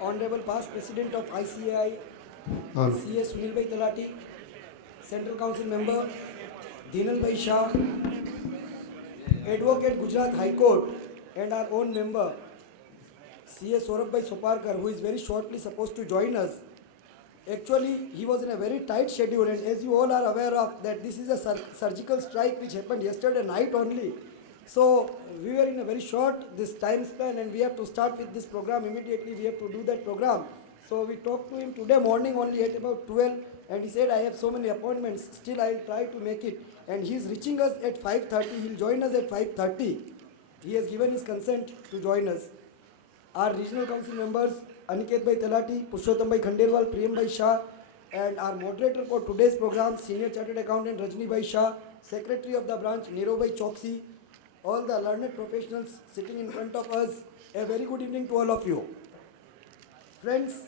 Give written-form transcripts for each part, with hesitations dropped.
Honorable Past President of ICAI, CS Sunil Bhai Talati, Central Council Member Dhinal Bhai Shah, Advocate Gujarat High Court, and our own member CS Saurabh Bhai Soparkar, who is very shortly supposed to join us. Actually, he was in a very tight schedule, and as you all are aware of that, this is a surgical strike which happened yesterday night only. So we were in a very short this time span, and we have to start with this program immediately. We have to do that program. So we talked to him today morning only at about 12, and he said, I have so many appointments, still I will try to make it. And he is reaching us at 5:30. He will join us at 5:30. He has given his consent to join us. Our regional council members, Aniket Bhai Talati, Purushottam Bhai Khandelwal, Priyam Bhai Shah, and our moderator for today's program, Senior Chartered Accountant Rajni Bhai Shah, Secretary of the branch, Niro Bhai Choksi, all the learned professionals sitting in front of us, a very good evening to all of you. Friends,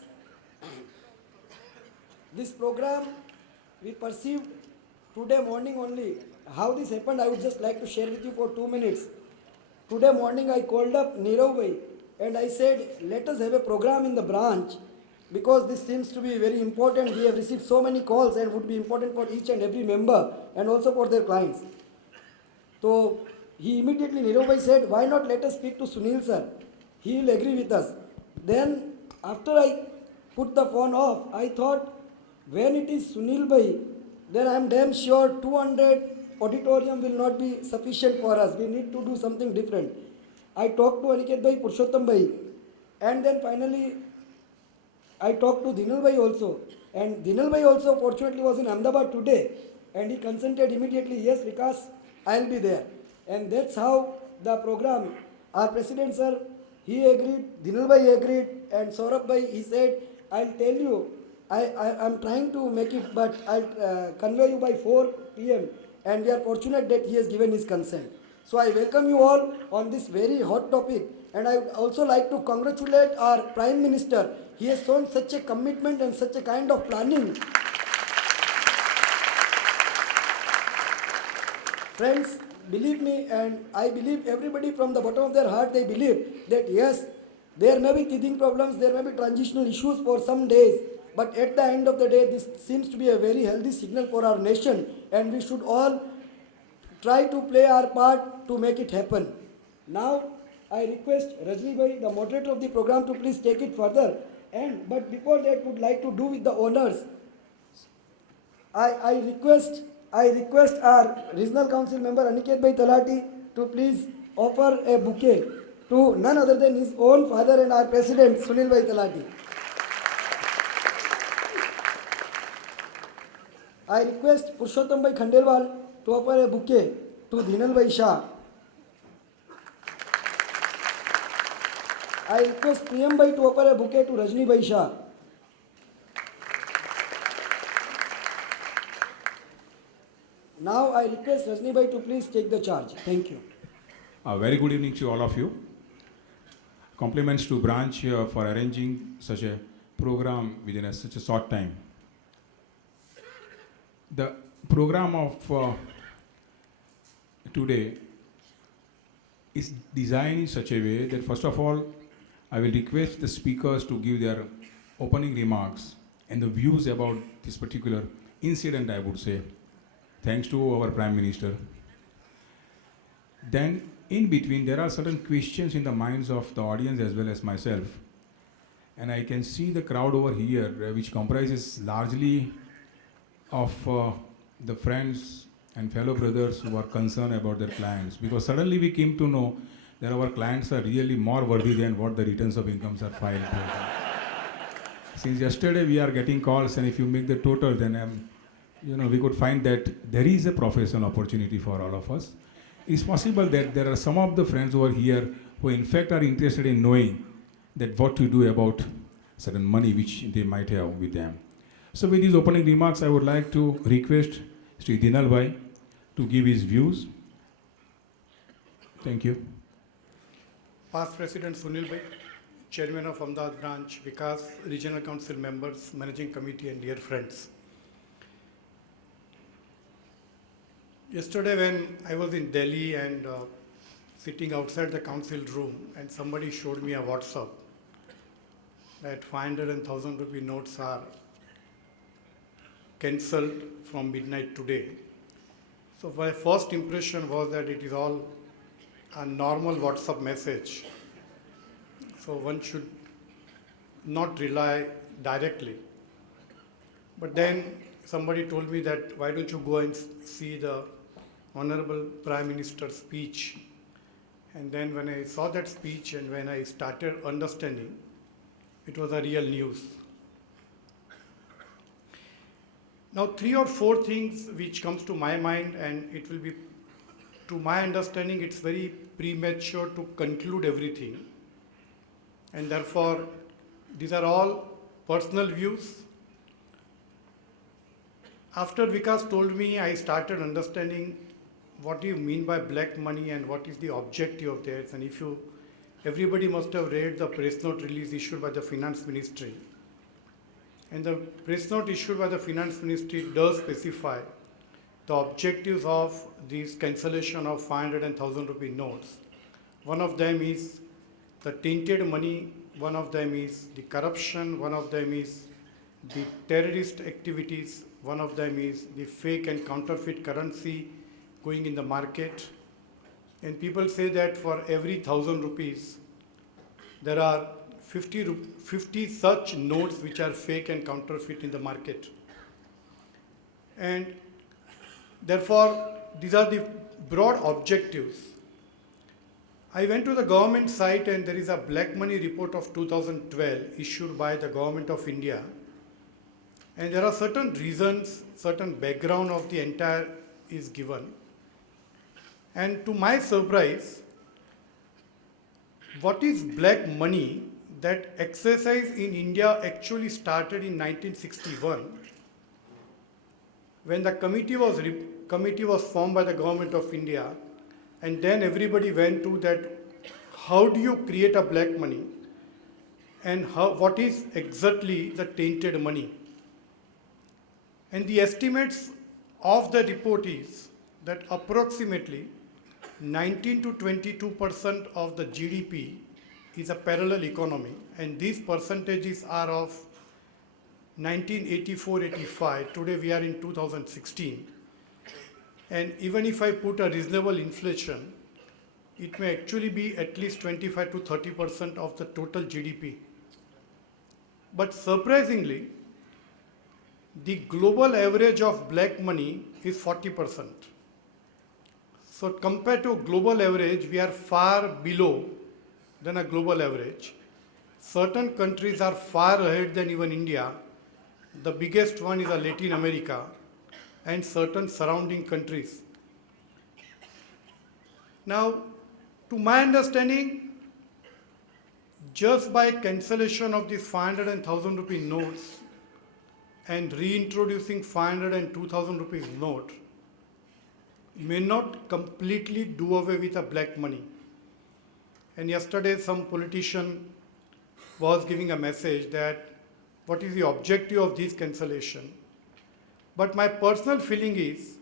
this program we perceived today morning only. How this happened, I would just like to share with you for 2 minutes. Today morning I called up Niro Bhai and I said, let us have a program in the branch because this seems to be very important. We have received so many calls and would be important for each and every member and also for their clients. So he immediately, Niro Bhai said, why not let us speak to Sunil sir? He will agree with us. Then after I put the phone off, I thought, when it is Sunil Bhai, then I am damn sure 200 auditorium will not be sufficient for us. We need to do something different. I talked to Aniket Bhai, Purushottam Bhai, and then finally I talked to Dhinal Bhai also. And Dhinal Bhai also fortunately was in Ahmedabad today, and he consented immediately, yes Vikas, I will be there. And that's how the program, our president sir, he agreed, Dhinal Bhai agreed, and Saurabh Bhai, he said, I'll tell you, I'm trying to make it, but I'll convey you by 4 p.m. And we are fortunate that he has given his consent. So I welcome you all on this very hot topic, and I would also like to congratulate our Prime Minister. He has shown such a commitment and such a kind of planning. Friends, believe me, and I believe everybody from the bottom of their heart, they believe that yes, there may be teething problems, there may be transitional issues for some days, but at the end of the day, this seems to be a very healthy signal for our nation, and we should all try to play our part to make it happen. Now, I request Rajni Bhai, the moderator of the program, to please take it further. But before that, would like to do with the honors. I request our regional council member Aniket Bhai Talati to please offer a bouquet to none other than his own father and our president Sunil Bhai Talati. I request Purushottam Bhai Khandelwal to offer a bouquet to Dhinal Bhai Shah. I request Priyam Bhai to offer a bouquet to Rajni Bhai Shah. Now I request Rajni Bhai to please take the charge. Thank you. A very good evening to all of you. Compliments to branch for arranging such a program within such a short time. The program of today is designed in such a way that first of all, I will request the speakers to give their opening remarks and the views about this particular incident, I would say, thanks to our Prime Minister. Then in between, there are certain questions in the minds of the audience as well as myself. And I can see the crowd over here, which comprises largely of the friends and fellow brothers who are concerned about their clients, because suddenly we came to know that our clients are really more worthy than what the returns of incomes are filed for. Since yesterday we are getting calls, and if you make the total, then we could find that there is a professional opportunity for all of us. It's possible that there are some of the friends over here who in fact are interested in knowing that what to do about certain money which they might have with them. So with these opening remarks, I would like to request Sri Dhinal Bhai to give his views. Thank you. Past President Sunil Bhai, Chairman of Ahmedabad Branch, Vikas, Regional Council members, Managing Committee and dear friends. Yesterday when I was in Delhi and sitting outside the council room and somebody showed me a WhatsApp that 500 and 1000 rupee notes are cancelled from midnight today. So my first impression was that it is all a normal WhatsApp message. So one should not rely directly. But then somebody told me that why don't you go and see the Honorable Prime Minister's speech. And then when I saw that speech and when I started understanding, it was a real news. Now 3 or 4 things which comes to my mind, and it will be, to my understanding, it's very premature to conclude everything. And therefore, these are all personal views. After Vikas told me, I started understanding what do you mean by black money and what is the objective of theirs. And everybody must have read the press note release issued by the Finance Ministry. And the press note issued by the Finance Ministry does specify the objectives of this cancellation of 500 and 1000 rupee notes. One of them is the tainted money, one of them is the corruption, one of them is the terrorist activities, one of them is the fake and counterfeit currency going in the market. And people say that for every 1000 rupees, there are 50 such notes which are fake and counterfeit in the market. And therefore, these are the broad objectives. I went to the government site and there is a black money report of 2012 issued by the Government of India. And there are certain reasons, certain background of the entire is given. And to my surprise, what is black money? That exercise in India actually started in 1961 when the committee was formed by the Government of India, and then everybody went to that, how do you create a black money and what is exactly the tainted money? And the estimates of the report is that approximately 19 to 22% of the GDP is a parallel economy, and these percentages are of 1984-85. Today we are in 2016. And even if I put a reasonable inflation, it may actually be at least 25 to 30% of the total GDP. But surprisingly, the global average of black money is 40%. So compared to global average, we are far below than a global average. Certain countries are far ahead than even India. The biggest one is Latin America and certain surrounding countries. Now, to my understanding, just by cancellation of these 500 and 1000 rupee notes and reintroducing 500 and 2000 rupees note may not completely do away with the black money. And yesterday some politician was giving a message that what is the objective of this cancellation. But my personal feeling is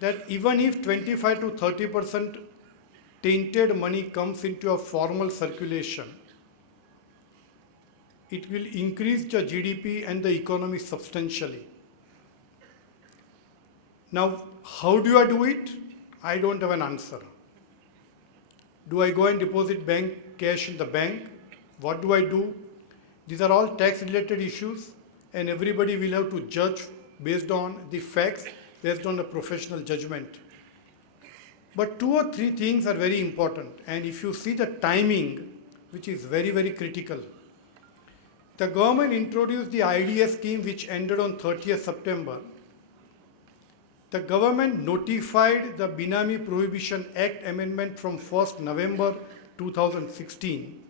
that even if 25 to 30% tainted money comes into a formal circulation, it will increase the GDP and the economy substantially. Now, how do I do it? I don't have an answer. Do I go and deposit bank cash in the bank? What do I do? These are all tax-related issues, and everybody will have to judge based on the facts, based on the professional judgment. But 2 or 3 things are very important, and if you see the timing, which is very, very critical. The government introduced the IDA scheme which ended on 30th September. The government notified the Benami Prohibition Act amendment from 1st November 2016.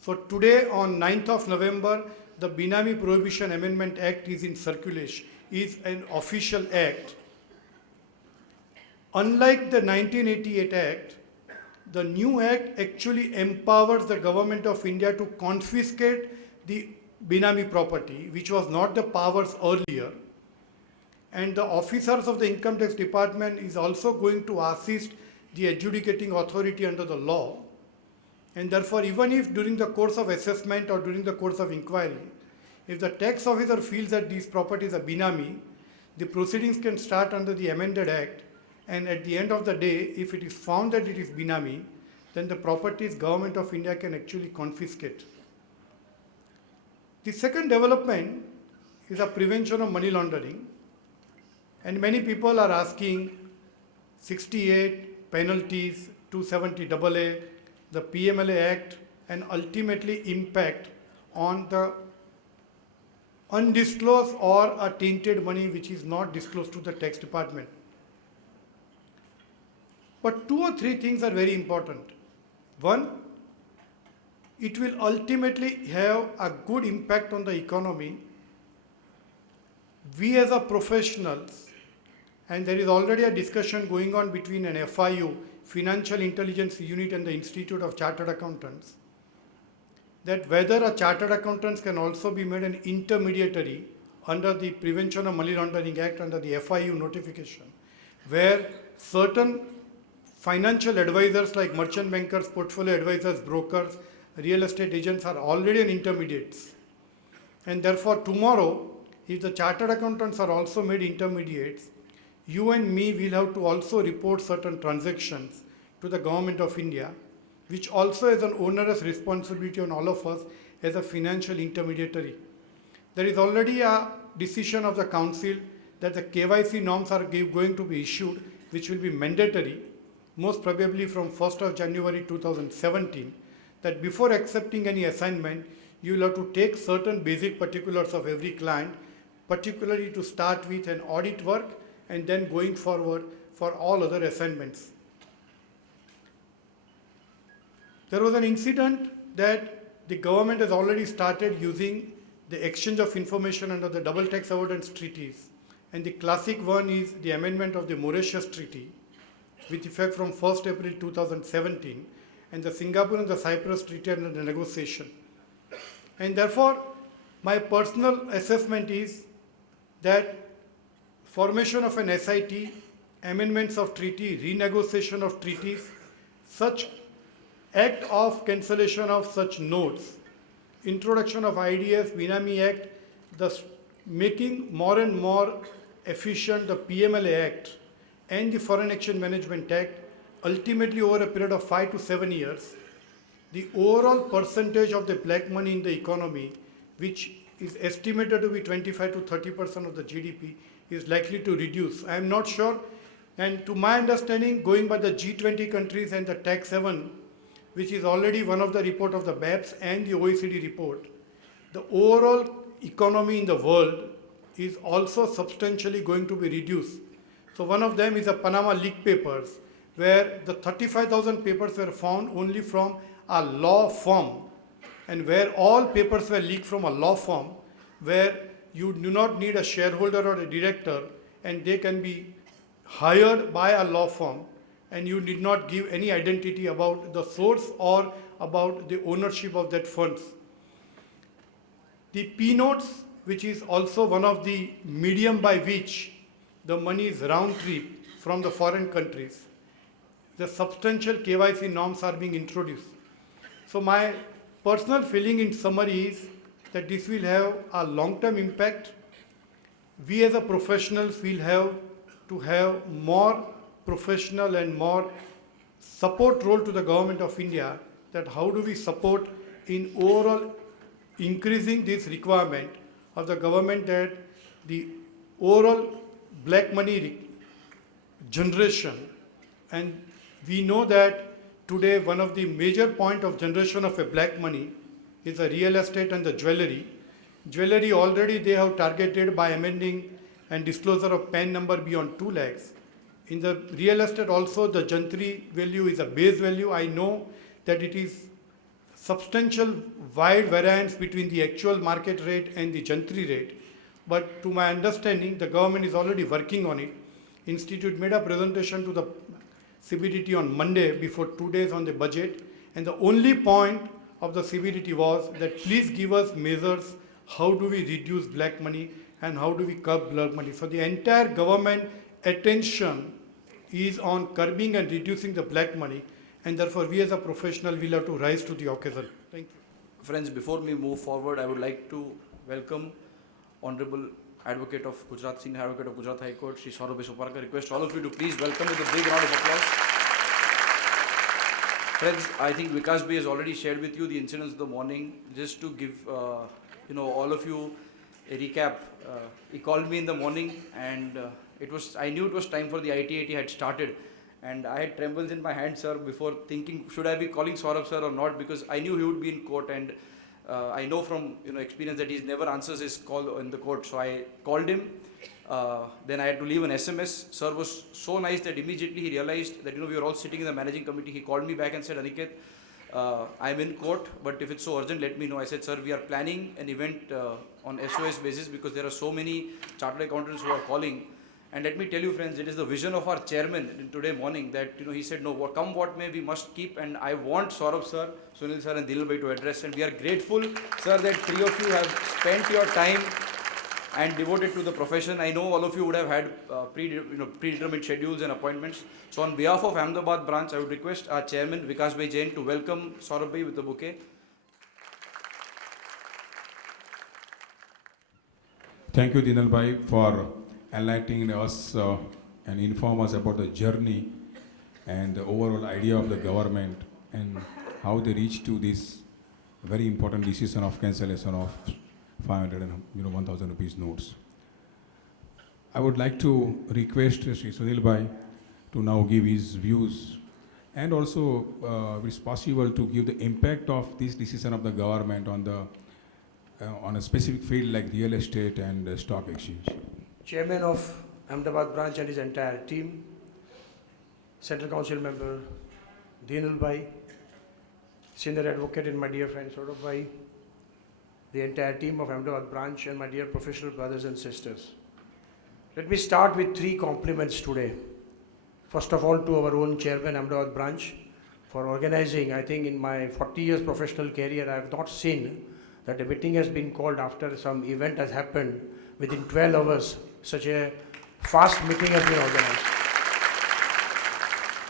So today on 9th of November, the Benami Prohibition Amendment Act is in circulation, is an official act. Unlike the 1988 Act, the new act actually empowers the government of India to confiscate the Benami property, which was not the powers earlier. And the officers of the Income Tax Department is also going to assist the adjudicating authority under the law. And therefore, even if during the course of assessment or during the course of inquiry, if the tax officer feels that these properties are binami, the proceedings can start under the amended act, and at the end of the day, if it is found that it is binami, then the properties Government of India can actually confiscate. The second development is a prevention of money laundering, and many people are asking 68 penalties, 270 AA, the PMLA Act, and ultimately impact on the undisclosed or a tainted money which is not disclosed to the tax department. But 2 or 3 things are very important. One, it will ultimately have a good impact on the economy. We as a professionals, and there is already a discussion going on between an FIU, Financial Intelligence Unit, and the Institute of Chartered Accountants, that whether a chartered accountants can also be made an intermediary under the Prevention of Money Laundering Act, under the FIU notification, where certain financial advisors like merchant bankers, portfolio advisors, brokers, real estate agents are already an intermediates. And therefore tomorrow, if the chartered accountants are also made intermediates, you and me will have to also report certain transactions to the Government of India, which also has an onerous responsibility on all of us as a financial intermediary. There is already a decision of the Council that the KYC norms are going to be issued, which will be mandatory, most probably from 1st of January 2017, that before accepting any assignment, you will have to take certain basic particulars of every client, particularly to start with an audit work and then going forward for all other assignments. There was an incident that the government has already started using the exchange of information under the double tax avoidance treaties. And the classic one is the amendment of the Mauritius Treaty with effect from 1st April 2017, and the Singapore and the Cyprus Treaty under the negotiation. And therefore, my personal assessment is that formation of an SIT, amendments of treaty, renegotiation of treaties, such act of cancellation of such notes, introduction of IDS, Binami Act, thus making more and more efficient the PMLA Act and the Foreign Exchange Management Act, ultimately over a period of 5 to 7 years, the overall percentage of the black money in the economy, which is estimated to be 25 to 30% of the GDP, is likely to reduce. I am not sure, and to my understanding, going by the G20 countries and the tax haven, which is already one of the report of the BAPS and the OECD report, the overall economy in the world is also substantially going to be reduced. So one of them is the Panama leak papers, where the 35,000 papers were found only from a law firm, and where all papers were leaked from a law firm, where you do not need a shareholder or a director, and they can be hired by a law firm, and you did not give any identity about the source or about the ownership of that funds. The P notes, which is also one of the medium by which the money is round trip from the foreign countries, the substantial KYC norms are being introduced. So my personal feeling in summary is that this will have a long-term impact. We as a professionals will have to have more professional and more support role to the Government of India, that how do we support in overall increasing this requirement of the government, that the overall black money generation. And we know that today one of the major point of generation of a black money is the real estate and the jewelry. Jewelry already they have targeted by amending and disclosure of PAN number beyond 2 lakhs. In the real estate also, the Jantri value is a base value. I know that it is substantial wide variance between the actual market rate and the Jantri rate. But to my understanding, the government is already working on it. Institute made a presentation to the CBDT on Monday before 2 days on the budget. And the only point of the CBDT was that please give us measures, how do we reduce black money and how do we curb black money. So the entire government attention is on curbing and reducing the black money. and therefore we as a professional will have to rise to the occasion. Thank you. Friends, before we move forward, I would like to welcome Honorable Advocate of Gujarat, Senior Advocate of Gujarat High Court, Shri Saurabh Soparkar. Request all of you to please welcome with a big round of applause. Friends, I think Vikas Bhai has already shared with you the incidents of the morning. Just to give all of you a recap, he called me in the morning, and I knew it was time for the ITAT had started. And I had trembles in my hand, sir, before thinking, should I be calling Saurabh sir or not? Because I knew he would be in court, and I know from experience that he never answers his call in the court. So I called him. Then I had to leave an SMS. Sir was so nice that immediately he realized that we were all sitting in the managing committee. He called me back and said, Aniket, I'm in court, but if it's so urgent, let me know. I said, sir, we are planning an event on SOS basis because there are so many chartered accountants who are calling. And let me tell you, friends, it is the vision of our chairman today morning that, he said, no, come what may, we must keep. And I want Saurabh sir, Sunil sir and Dhinal bhai to address. And we are grateful, sir, that three of you have spent your time and devoted to the profession. I know all of you would have had predetermined schedules and appointments. So on behalf of Ahmedabad branch, I would request our chairman, Vikas Bhai Jain, to welcome Saurabh bhai with the bouquet. Thank you, Dhinal bhai, for enlightening us and inform us about the journey and the overall idea of the government and how they reached to this very important decision of cancellation of 500 and 1000 rupees notes. I would like to request Sri Sunil bhai to now give his views, and also if it's possible to give the impact of this decision of the government on a specific field like real estate and stock exchange. Chairman of Ahmedabad branch and his entire team, Central Council member Dhinal bhai, Senior Advocate and my dear friend Saurabh bhai, the entire team of Ahmedabad branch and my dear professional brothers and sisters. Let me start with three compliments today. First of all, to our own chairman, Ahmedabad branch, for organizing. I think in my 40 years professional career, I have not seen that a meeting has been called after some event has happened. Within 12 hours, such a fast meeting has been organized.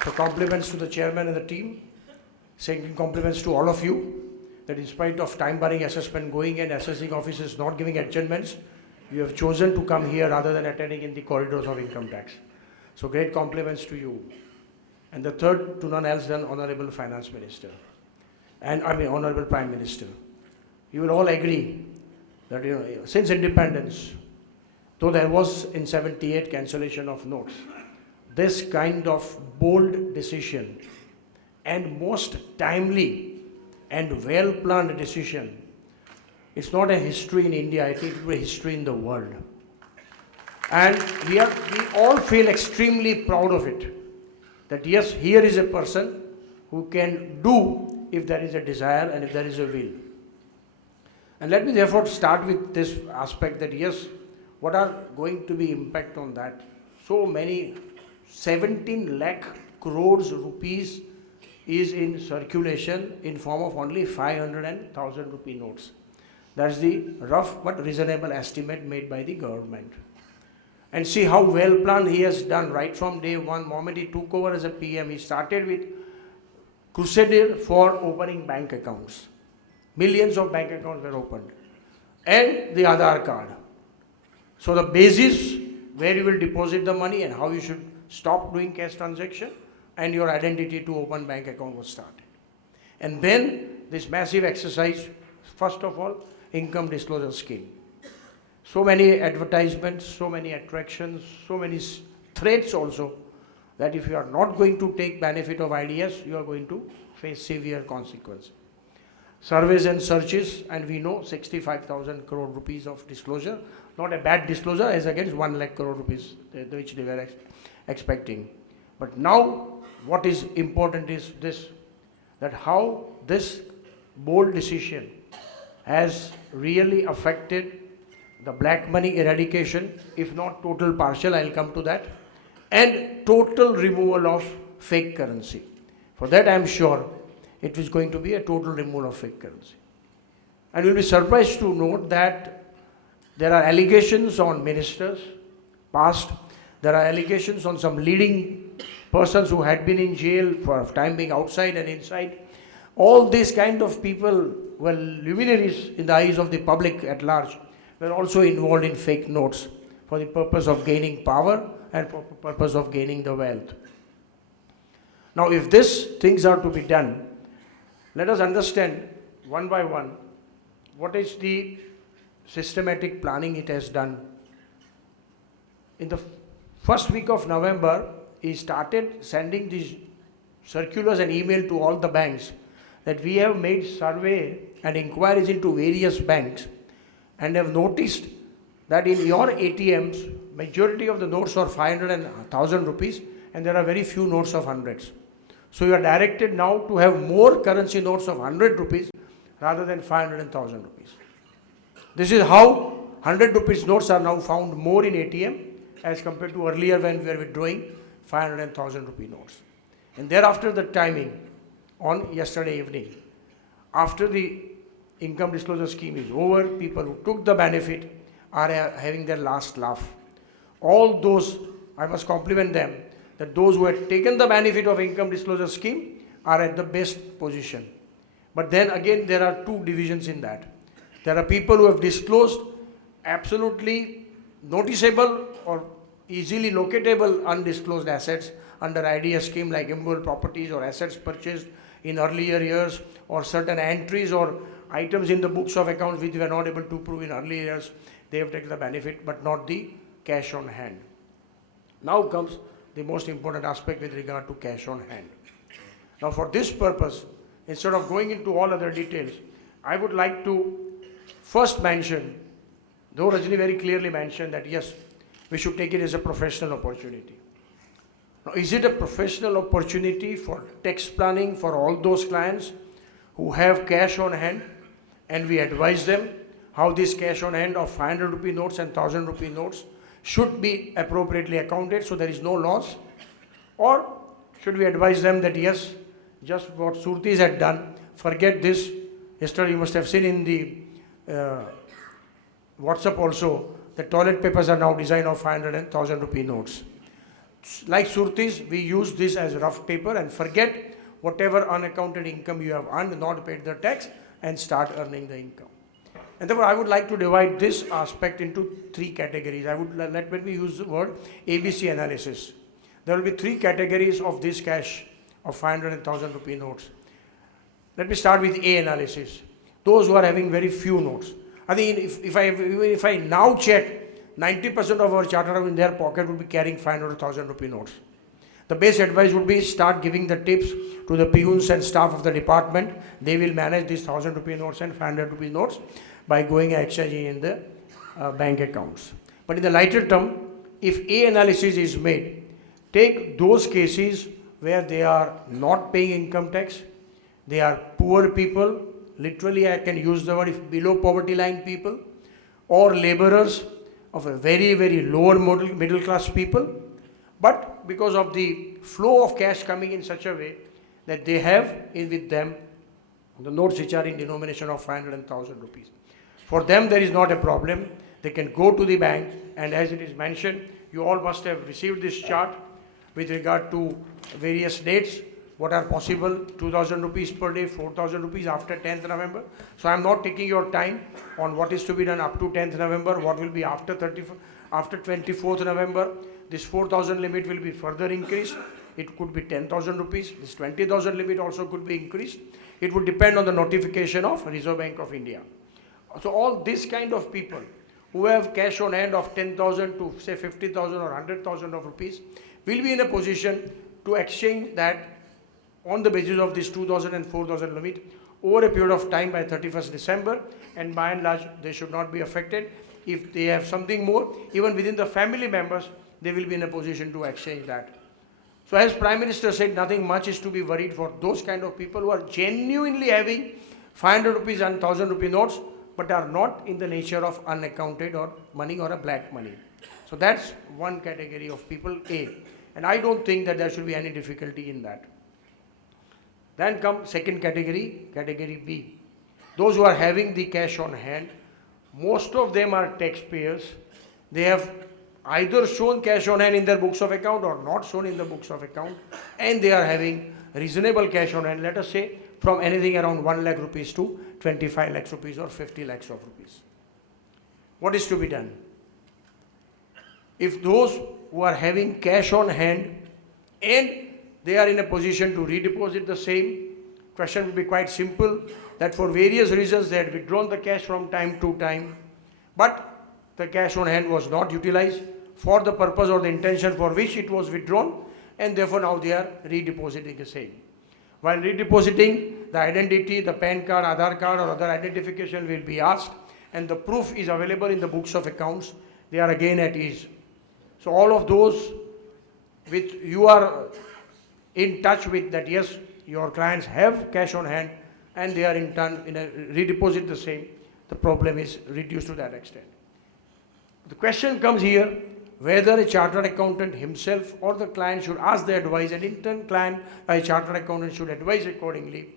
So compliments to the chairman and the team. Second, compliments to all of you, that in spite of time-barring assessment going and assessing officers not giving adjournments, you have chosen to come here rather than attending in the corridors of income tax. So great compliments to you. And the third, to none else than Honorable Finance Minister, and Honorable Prime Minister. You will all agree that since independence, though there was in 78 cancellation of notes, this kind of bold decision and most timely and well-planned decision, it's not a history in India, I think it will be a history in the world. And we all feel extremely proud of it, that yes, here is a person who can do if there is a desire and if there is a will. And let me therefore start with this aspect that yes, what are going to be impact on that? So many, 17 lakh crores rupees is in circulation in form of only 500 and 1000 rupee notes. That's the rough but reasonable estimate made by the government. And see how well planned he has done right from day one. Moment he took over as a PM, he started with crusade for opening bank accounts. Millions of bank accounts were opened. And the Aadhaar card. So the basis where you will deposit the money and how you should stop doing cash transaction and your identity to open bank account was started. And then this massive exercise, first of all, income disclosure scheme. So many advertisements, so many attractions, so many threats also, that if you are not going to take benefit of IDS, you are going to face severe consequences. Surveys and searches, and we know 65,000 crore rupees of disclosure, not a bad disclosure as against 1 lakh crore rupees which they were expecting. But now what is important is this, that how this bold decision has really affected the black money eradication, if not total, partial, I'll come to that, and total removal of fake currency. For that I am sure it is going to be a total removal of fake currency. And you'll be surprised to note that there are allegations on ministers, past, there are allegations on some leading persons who had been in jail for time being outside and inside. All these kind of people were luminaries in the eyes of the public at large, were also involved in fake notes for the purpose of gaining power and for the purpose of gaining the wealth. Now, if these things are to be done, let us understand one by one what is the systematic planning it has done. In the first week of November, he started sending these circulars and email to all the banks that we have made survey and inquiries into various banks and have noticed that in your ATMs, majority of the notes are 500 and 1000 rupees, and there are very few notes of hundreds. So you are directed now to have more currency notes of 100 rupees rather than 500 and 1000 rupees. This is how 100 rupees notes are now found more in ATM as compared to earlier when we were withdrawing 500 and 1000 rupee notes. And thereafter the timing on yesterday evening, after the income disclosure scheme is over, people who took the benefit are having their last laugh. All those, I must compliment them, that those who had taken the benefit of income disclosure scheme are at the best position. But then again, there are two divisions in that. There are people who have disclosed absolutely noticeable or easily locatable undisclosed assets under IDS scheme like immovable properties or assets purchased in earlier years, or certain entries or items in the books of accounts which we were not able to prove in earlier years. They have taken the benefit but not the cash on hand. Now comes the most important aspect with regard to cash on hand. Now for this purpose, instead of going into all other details, I would like to first mention, though Rajni very clearly mentioned that yes, we should take it as a professional opportunity. Now, is it a professional opportunity for tax planning for all those clients who have cash on hand, and we advise them how this cash on hand of 500 rupee notes and 1000 rupee notes should be appropriately accounted so there is no loss? Or should we advise them that yes, just what Surtis had done, forget this. Yesterday you must have seen in the WhatsApp also, the toilet papers are now designed of 500 and 1000 rupee notes. Like Surtis, we use this as rough paper and forget whatever unaccounted income you have earned, not paid the tax, and start earning the income. And therefore, I would like to divide this aspect into three categories. Let me use the word ABC analysis. There will be three categories of this cash of 500 and 1000 rupee notes. Let me start with A analysis. Those who are having very few notes. I think if I now check, 90% of our chartered in their pocket would be carrying 500 or 1000 rupee notes. The best advice would be start giving the tips to the peons and staff of the department. They will manage these 1000 rupee notes and 500 rupee notes by going and exchanging in the bank accounts. But in the lighter term, if A analysis is made, take those cases where they are not paying income tax, they are poor people, literally I can use the word if below poverty line people, or laborers of a very, very lower middle class people, but because of the flow of cash coming in such a way that they have with them the notes which are in denomination of 500 and 1000 rupees. For them there is not a problem. They can go to the bank, and as it is mentioned, you all must have received this chart with regard to various dates, what are possible, 2000 rupees per day, 4000 rupees after 10th November. So I am not taking your time on what is to be done up to 10th November, what will be after 24th November. This 4000 limit will be further increased. It could be 10,000 rupees. This 20,000 limit also could be increased. It would depend on the notification of Reserve Bank of India. So all this kind of people who have cash on hand of 10,000 to say 50,000 or 100,000 of rupees will be in a position to exchange that on the basis of this 2,000 and 4,000 limit over a period of time by 31st December, and by and large they should not be affected. If they have something more, even within the family members, they will be in a position to exchange that. So as Prime Minister said, nothing much is to be worried for those kind of people who are genuinely having 500 rupees and 1000 rupee notes, but are not in the nature of unaccounted or money or a black money. So that's one category of people, A. And I don't think that there should be any difficulty in that. Then comes second category, category B. Those who are having the cash on hand, most of them are taxpayers. They have either shown cash on hand in their books of account or not shown in the books of account, and they are having reasonable cash on hand, let us say from anything around 1 lakh rupees to 25 lakhs rupees or 50 lakhs of rupees. What is to be done? If those who are having cash on hand and they are in a position to redeposit the same, question will be quite simple, that for various reasons they had withdrawn the cash from time to time, but the cash on hand was not utilized for the purpose or the intention for which it was withdrawn, and therefore now they are redepositing the same. While redepositing, the identity, the PAN card, Aadhaar card or other identification will be asked, and the proof is available in the books of accounts, they are again at ease. So all of those which you are in touch with, that yes, your clients have cash on hand and they are in turn redeposit the same, the problem is reduced to that extent. The question comes here, whether a chartered accountant himself or the client should ask the advice, and in turn client, a chartered accountant should advise accordingly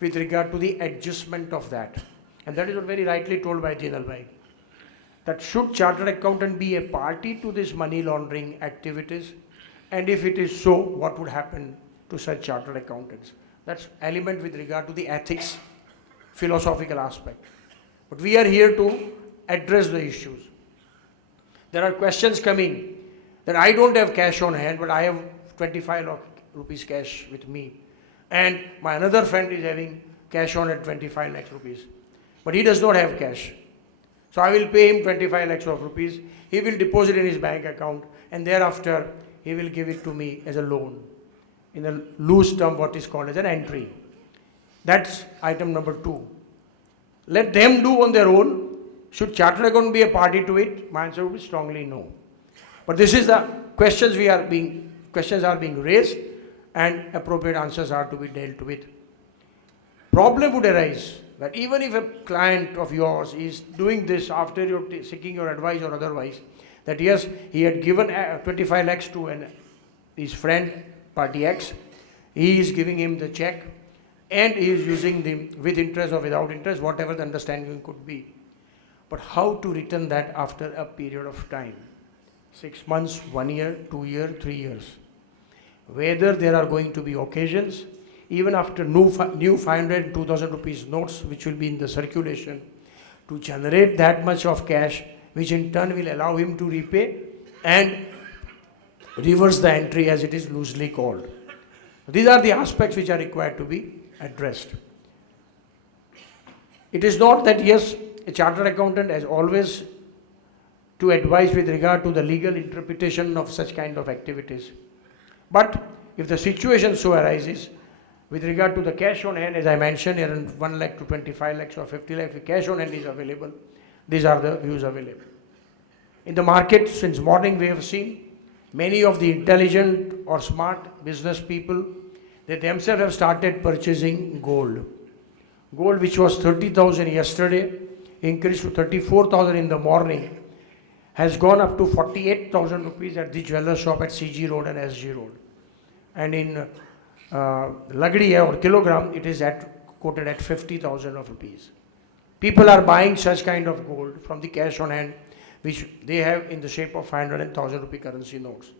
with regard to the adjustment of that. And that is what very rightly told by Dhinal bhai, that should chartered accountant be a party to this money laundering activities, and if it is so, what would happen to such chartered accountants? That's element with regard to the ethics, philosophical aspect. But we are here to address the issues. There are questions coming that I don't have cash on hand, but I have 25 lakh rupees cash with me, and my another friend is having cash on at 25 lakhs rupees, but he does not have cash. So I will pay him 25 lakhs of rupees, he will deposit in his bank account, and thereafter he will give it to me as a loan, in a loose term what is called as an entry. That's item number 2. Let them do on their own. Should chartered accountant be a party to it? My answer would be strongly no. But this is the questions are being raised, and appropriate answers are to be dealt with. Problem would arise that even if a client of yours is doing this after you're seeking your advice or otherwise, that yes, he had given 25 lakhs to his friend, party X, he is giving him the check, and he is using them with interest or without interest, whatever the understanding could be. But how to return that after a period of time? 6 months, 1 year, 2 years, 3 years. Whether there are going to be occasions, even after new 500 and 2000 rupees notes which will be in the circulation, to generate that much of cash, which in turn will allow him to repay and reverse the entry, as it is loosely called. These are the aspects which are required to be addressed. It is not that yes, a chartered accountant has always to advise with regard to the legal interpretation of such kind of activities. But if the situation so arises, with regard to the cash on hand, as I mentioned, around 1 lakh to 25 lakhs or 50 lakhs, if cash on hand is available, these are the views available. In the market, since morning we have seen many of the intelligent or smart business people, they themselves have started purchasing gold. Gold which was 30,000 yesterday, increased to 34,000 in the morning, has gone up to 48,000 rupees at the jeweler shop at CG Road and SG Road. And in Lagdi or kilogram, it is quoted at 50,000 rupees. People are buying such kind of gold from the cash on hand, which they have in the shape of 500 and 1000 rupee currency notes.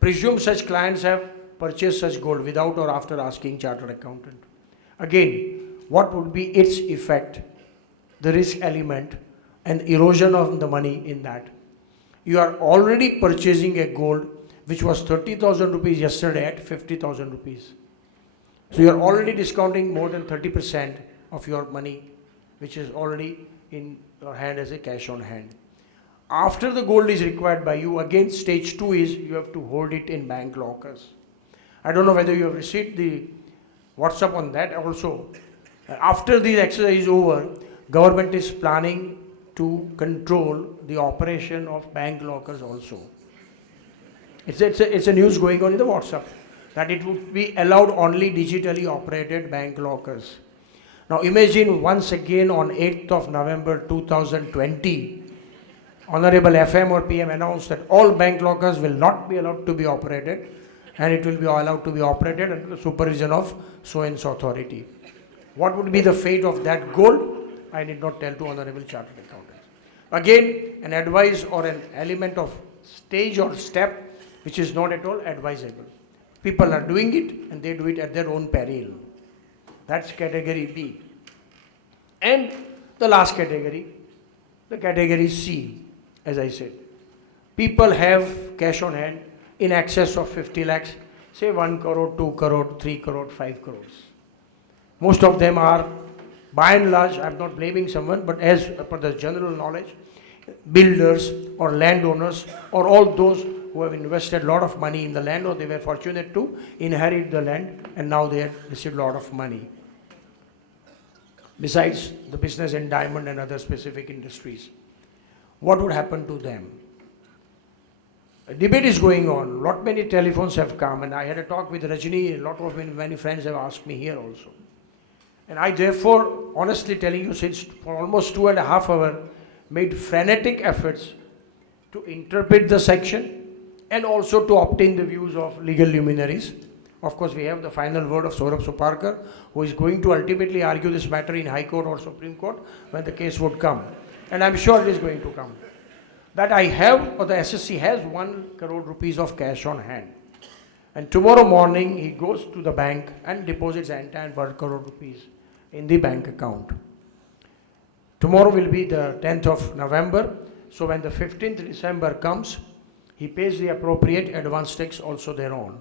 Presume such clients have purchased such gold without or after asking chartered accountant. Again, what would be its effect? The risk element and erosion of the money in that. You are already purchasing a gold which was 30,000 rupees yesterday at 50,000 rupees. So you are already discounting more than 30% of your money, which is already in your hand as a cash on hand. After the gold is required by you, again stage 2 is you have to hold it in bank lockers. I don't know whether you have received the WhatsApp on that also. After the exercise is over, government is planning to control the operation of bank lockers also. It's a news going on in the WhatsApp that it would be allowed only digitally operated bank lockers. Now imagine once again on 8th of November 2020, Honorable FM or PM announced that all bank lockers will not be allowed to be operated, and it will be allowed to be operated under the supervision of so-and-so authority. What would be the fate of that gold? I need not tell to Honorable Chartered Accountants. Again, an advice or an element of stage or step which is not at all advisable. People are doing it and they do it at their own peril. That's category B. And the last category, the category C, as I said. People have cash on hand in excess of 50 lakhs, say 1 crore, 2 crore, 3 crore, 5 crores. Most of them are, by and large, I'm not blaming someone, but as per the general knowledge, builders or landowners or all those who have invested a lot of money in the land, or they were fortunate to inherit the land and now they have received a lot of money. Besides the business in diamond and other specific industries, what would happen to them? A debate is going on. Lot many telephones have come, and I had a talk with Rajni. A lot of many friends have asked me here also. And I therefore, honestly telling you, since for almost 2.5 hours, made frenetic efforts to interpret the section and also to obtain the views of legal luminaries. Of course, we have the final word of Saurabh Soparkar, who is going to ultimately argue this matter in High Court or Supreme Court when the case would come. And I'm sure it is going to come. That I have, or the SSC has 1 crore rupees of cash on hand. And tomorrow morning, he goes to the bank and deposits the entire 1 crore rupees in the bank account. Tomorrow will be the 10th of November. So when the 15th December comes, he pays the appropriate advance tax also thereon.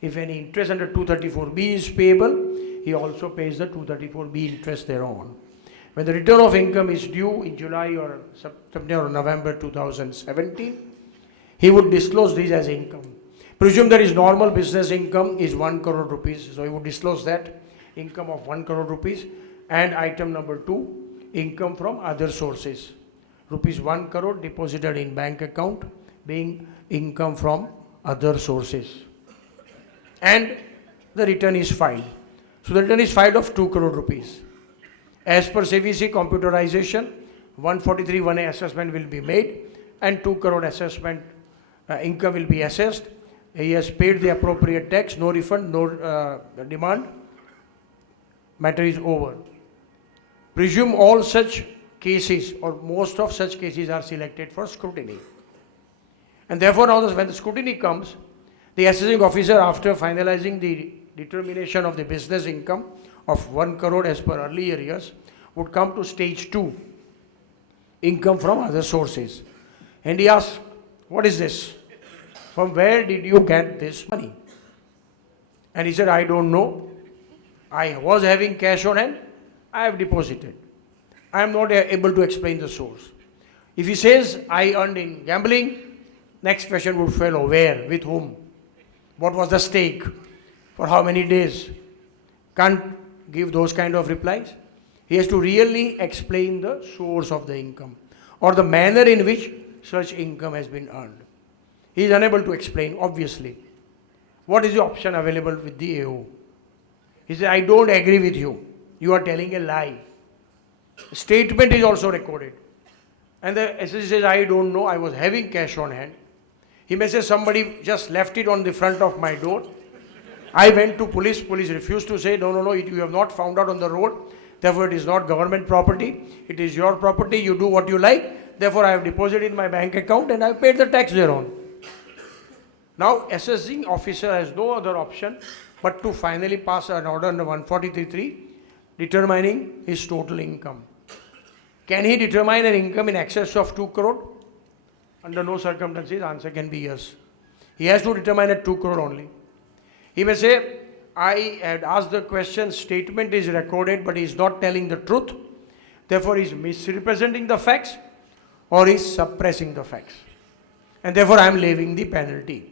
If any interest under 234B is payable, he also pays the 234B interest thereon. When the return of income is due in July or September or November 2017, he would disclose these as income. Presume that his normal business income is 1 crore rupees, so he would disclose that income of 1 crore rupees. And item number 2, income from other sources. Rupees 1 crore deposited in bank account being income from other sources. And the return is filed. So the return is filed of 2 crore rupees. As per CVC computerization, 143(1)A assessment will be made and 2 crore assessment income will be assessed. He has paid the appropriate tax, no refund, no demand. Matter is over. Presume all such cases or most of such cases are selected for scrutiny. And therefore now when the scrutiny comes, the assessing officer, after finalizing the determination of the business income of 1 crore as per earlier years, would come to stage 2, income from other sources. And he asks, what is this? From where did you get this money? And he said, I don't know. I was having cash on hand, I have deposited. I am not able to explain the source. If he says, I earned in gambling, next question would follow, where, with whom? What was the stake? For how many days? Can't give those kind of replies. He has to really explain the source of the income or the manner in which such income has been earned. He is unable to explain, obviously. What is the option available with the AO? He says, I don't agree with you. You are telling a lie. Statement is also recorded. And the SSC says, I don't know, I was having cash on hand. He may say, somebody just left it on the front of my door. I went to police refused to say, no, you have not found out on the road. Therefore, it is not government property. It is your property, you do what you like. Therefore, I have deposited in my bank account and I have paid the tax thereon. Now, assessing officer has no other option but to finally pass an order under 143(3) determining his total income. Can he determine an income in excess of 2 crore? Under no circumstances, answer can be yes. He has to determine at 2 crore only. He may say, I had asked the question, statement is recorded, but he is not telling the truth. Therefore, he is misrepresenting the facts or he is suppressing the facts. And therefore, I am levying the penalty.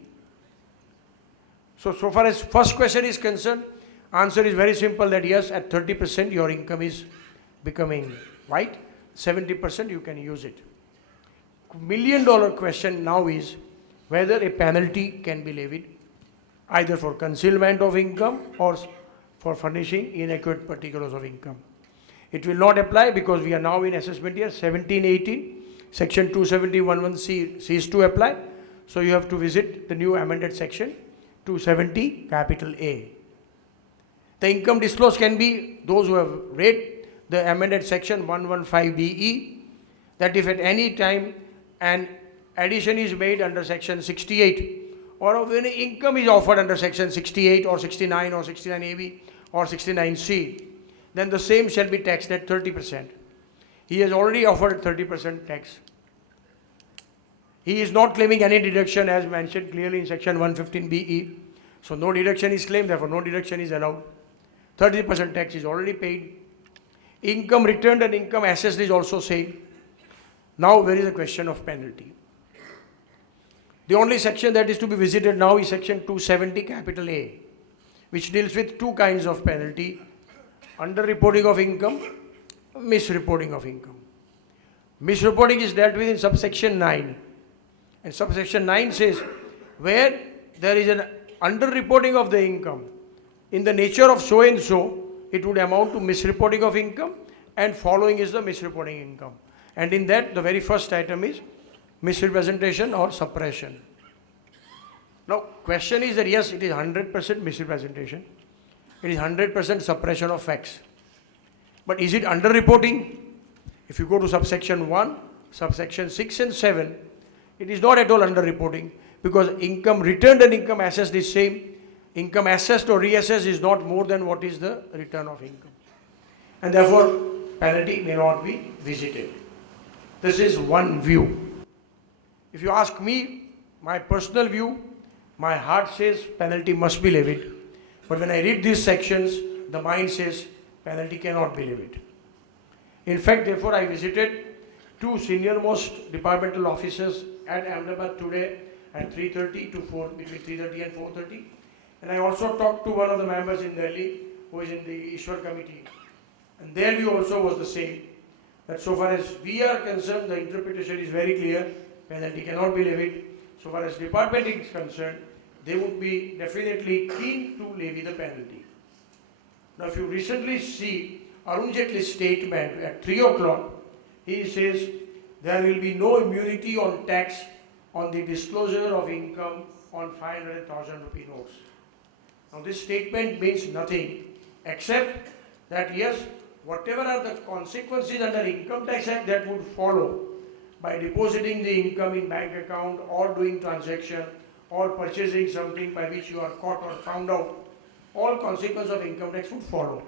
So far as first question is concerned, answer is very simple that yes, at 30% your income is becoming white, 70% you can use it. $1 million question now is whether a penalty can be levied either for concealment of income or for furnishing inadequate particulars of income. It will not apply because we are now in assessment year 17-18, section 270(11) cease to apply. So you have to visit the new amended section 270 capital A. The income disclosed can be those who have read the amended section 115BE that if at any time an addition is made under section 68, or of any income is offered under section 68 or 69 or 69AB or 69C, then the same shall be taxed at 30%. He has already offered 30% tax. He is not claiming any deduction as mentioned clearly in section 115BE. So no deduction is claimed, therefore no deduction is allowed. 30% tax is already paid. Income returned and income assessed is also same. Now where is the question of penalty? The only section that is to be visited now is section 270 capital A, which deals with two kinds of penalty: underreporting of income, misreporting of income. Misreporting is dealt with in subsection 9. And subsection 9 says, where there is an underreporting of the income in the nature of so and so, it would amount to misreporting of income, and following is the misreporting income. And in that, the very first item is misrepresentation or suppression. Now, question is that yes, it is 100% misrepresentation. It is 100% suppression of facts. But is it underreporting? If you go to subsection 1, subsection 6 and 7, it is not at all underreporting, because income returned and income assessed is same. Income assessed or reassessed is not more than what is the return of income. And therefore, penalty may not be visited. This is one view. If you ask me, my personal view, my heart says penalty must be levied. But when I read these sections, the mind says penalty cannot be levied. In fact, therefore, I visited two senior-most departmental officers at Ahmedabad today at 3:30 to 4, between 3:30 and 4:30. And I also talked to one of the members in Delhi who is in the Ishwar committee. And their view also was the same, that so far as we are concerned, the interpretation is very clear, penalty cannot be levied. So far as department is concerned, they would be definitely keen to levy the penalty. Now, if you recently see Arun Jaitley's statement at 3 o'clock, he says there will be no immunity on tax on the disclosure of income on 500,000 rupee notes. Now, this statement means nothing except that yes, whatever are the consequences under Income Tax Act that would follow by depositing the income in bank account or doing transaction or purchasing something by which you are caught or found out, all consequences of income tax would follow.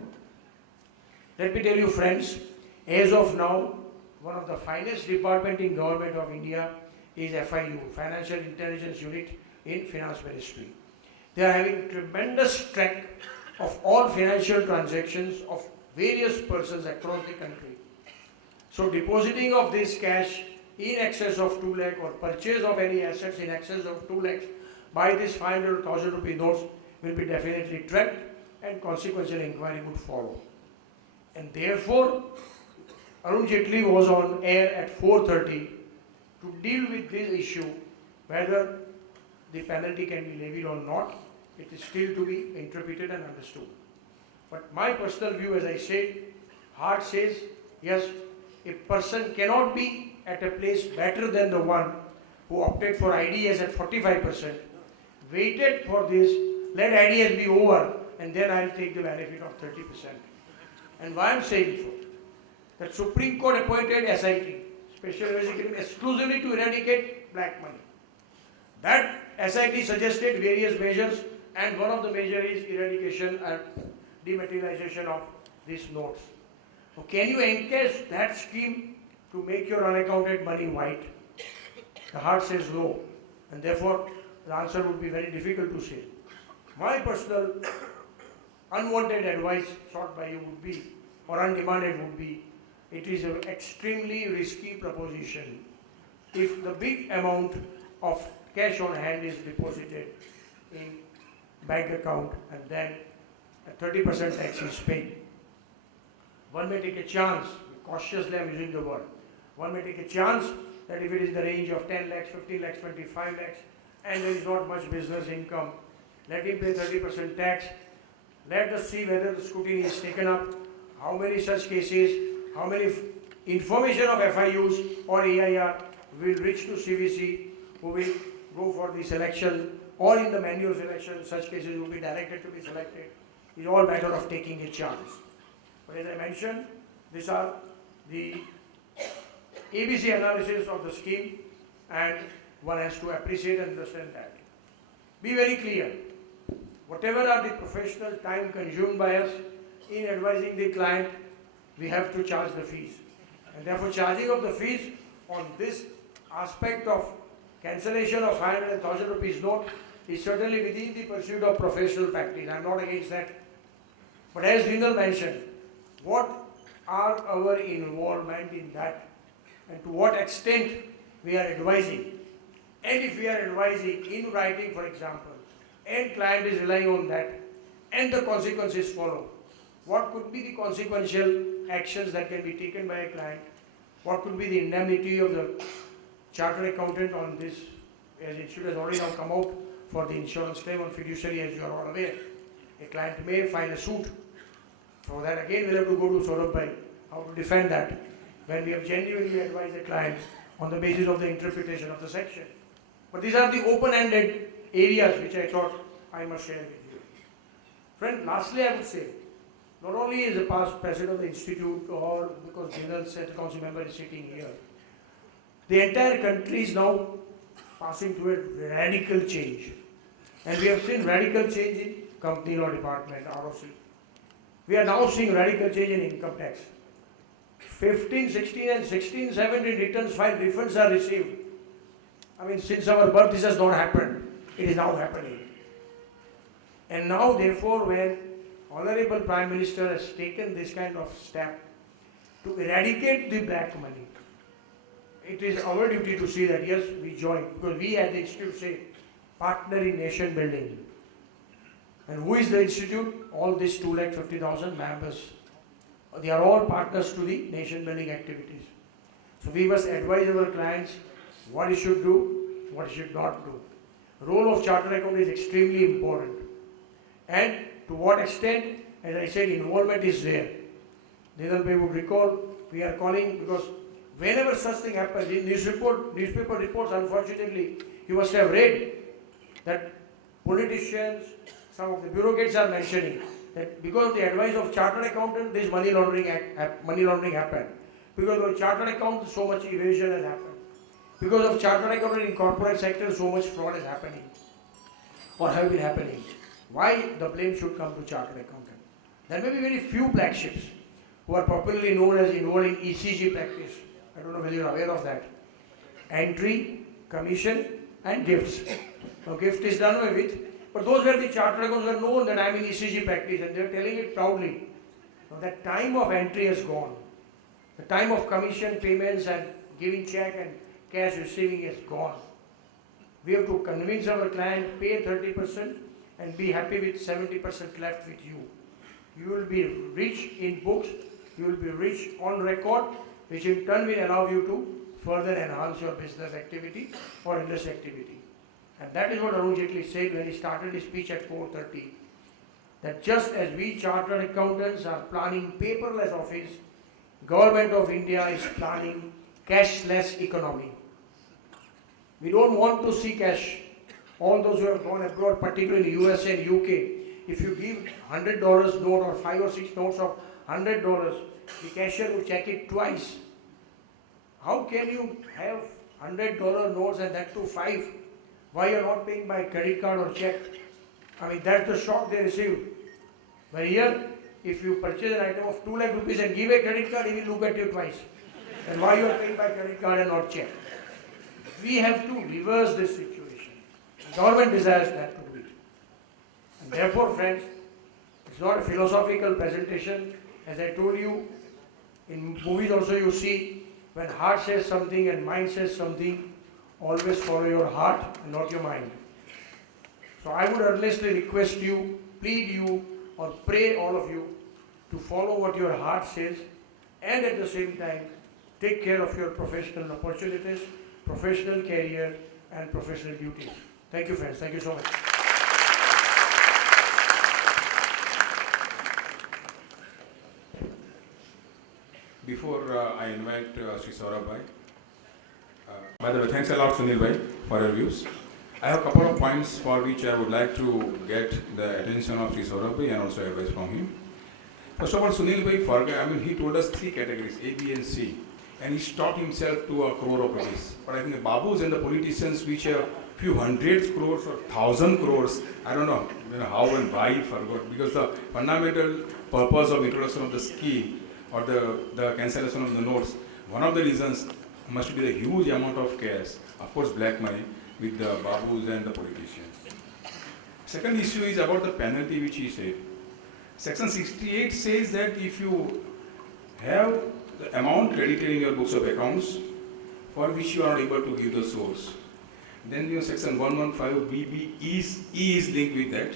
Let me tell you, friends, as of now, one of the finest department in Government of India is FIU, Financial Intelligence Unit in Finance Ministry. They are having tremendous track of all financial transactions of various persons across the country. So depositing of this cash in excess of 2 lakh or purchase of any assets in excess of 2 lakhs by this 500,000 rupee notes will be definitely tracked, and consequential inquiry would follow. And therefore, Arun Jaitley was on air at 4:30 to deal with this issue, whether the penalty can be levied or not. It is still to be interpreted and understood. But my personal view, as I said, heart says, yes, a person cannot be at a place better than the one who opted for IDS at 45%, waited for this, let IDS be over, and then I'll take the benefit of 30%. And why I'm saying so? That Supreme Court appointed SIT, Special Investigation, exclusively to eradicate black money. That SIT suggested various measures, and one of the measures is eradication and dematerialization of these notes. So can you encash that scheme to make your unaccounted money white? The heart says no, and therefore the answer would be very difficult to say. My personal unwanted advice sought by you would be, or undemanded would be, it is an extremely risky proposition. If the big amount of cash on hand is deposited in bank account and then a 30% tax is paid, one may take a chance, cautiously I'm using the word, one may take a chance that if it is the range of 10 lakhs, 15 lakhs, 25 lakhs, and there is not much business income, let him pay 30% tax. Let us see whether the scrutiny is taken up, how many such cases, how many information of FIUs or AIR will reach to CVC, who will go for the selection, or in the manual selection, such cases will be directed to be selected. It's all matter of taking a chance. But as I mentioned, these are the ABC analysis of the scheme, and one has to appreciate and understand that. Be very clear. Whatever are the professional time consumed by us in advising the client, we have to charge the fees. And therefore, charging of the fees on this aspect of cancellation of 500 and 1000 rupees note is certainly within the pursuit of professional practice. I am not against that. But as Dhinal mentioned, what are our involvement in that, and to what extent we are advising? And if we are advising in writing, for example, and client is relying on that, and the consequences follow, what could be the consequential actions that can be taken by a client? What could be the indemnity of the chartered accountant on this, as it should has already now come out for the insurance claim on fiduciary, as you are all aware. A client may file a suit. For that again we'll have to go to Saurabh, how to defend that when we have genuinely advised a client on the basis of the interpretation of the section. But these are the open-ended areas which I thought I must share with you. Friend, lastly I would say, not only is the past president of the institute, or because Dhinal State Council member is sitting here, the entire country is now passing through a radical change. And we have seen radical change in company law department, ROC. We are now seeing radical change in income tax. 15, 16 and 16, 17 returns filed, refunds are received. I mean, since our birth this has not happened. It is now happening. And now therefore, when Honorable Prime Minister has taken this kind of step to eradicate the black money, it is our duty to see that yes, we join, because we at the institute say partner in nation building. And who is the institute? All these 250,000 members. They are all partners to the nation building activities. So we must advise our clients what he should do, what he should not do. Role of chartered accountant is extremely important. And to what extent, as I said, involvement is there. Dhinal Bhai would recall, we are calling, because whenever such thing happens, in newspaper reports, unfortunately, you must have read that politicians, some of the bureaucrats are mentioning that because of the advice of chartered accountant, this money laundering happened. Because of chartered accountant, so much evasion has happened. Because of chartered accountant in corporate sector, so much fraud is happening or have been happening. Why the blame should come to chartered accountant? There may be very few black ships who are popularly known as involved in ECG practice. I don't know whether you are aware of that. Entry, commission and gifts. Now gift is done away with, but those where the chartered accountants were known that I am in ECG practice and they are telling it proudly. Now that time of entry has gone. The time of commission payments and giving check and cash receiving is gone. We have to convince our client, pay 30% and be happy with 70% left with you. You will be rich in books, you will be rich on record, which in turn will allow you to further enhance your business activity or industry activity. And that is what Arun Jaitley said when he started his speech at 4:30. That just as we chartered accountants are planning paperless office, Government of India is planning cashless economy. We don't want to see cash. All those who have gone abroad, particularly in USA and UK, if you give $100 note or 5 or 6 notes of $100, the cashier will check it twice. How can you have $100 notes and that too 5? Why you are not paying by credit card or check? I mean, that's the shock they receive. But here, if you purchase an item of 2 lakh rupees and give a credit card, he will look at you twice. And why you are paying by credit card and not check? We have to reverse this situation. The government desires that to do it. And therefore, friends, it's not a philosophical presentation. As I told you, in movies also you see, when heart says something and mind says something, always follow your heart and not your mind. So I would earnestly request you, plead you, or pray all of you to follow what your heart says and at the same time take care of your professional opportunities, professional career and professional duties. Thank you, friends. Thank you so much. Before I invite Sri Saurabh bhai, by the way, thanks a lot Sunil bhai for your views. I have a couple of points for which I would like to get the attention of Sri Saurabh bhai and also advice from him. First of all, Sunil bhai he told us 3 categories, A, B and C. and he stopped himself to 1 crore of rupees. But I think the Babus and the politicians which have few hundreds crores or 1,000 crores, I don't know, how and why he forgot, because the fundamental purpose of introduction of the scheme or the cancellation of the notes, one of the reasons must be the huge amount of cash, of course black money, with the Babus and the politicians. Second issue is about the penalty which he said. Section 68 says that if you have the amount credited in your books of accounts for which you are not able to give the source, then your section 115BB is linked with that,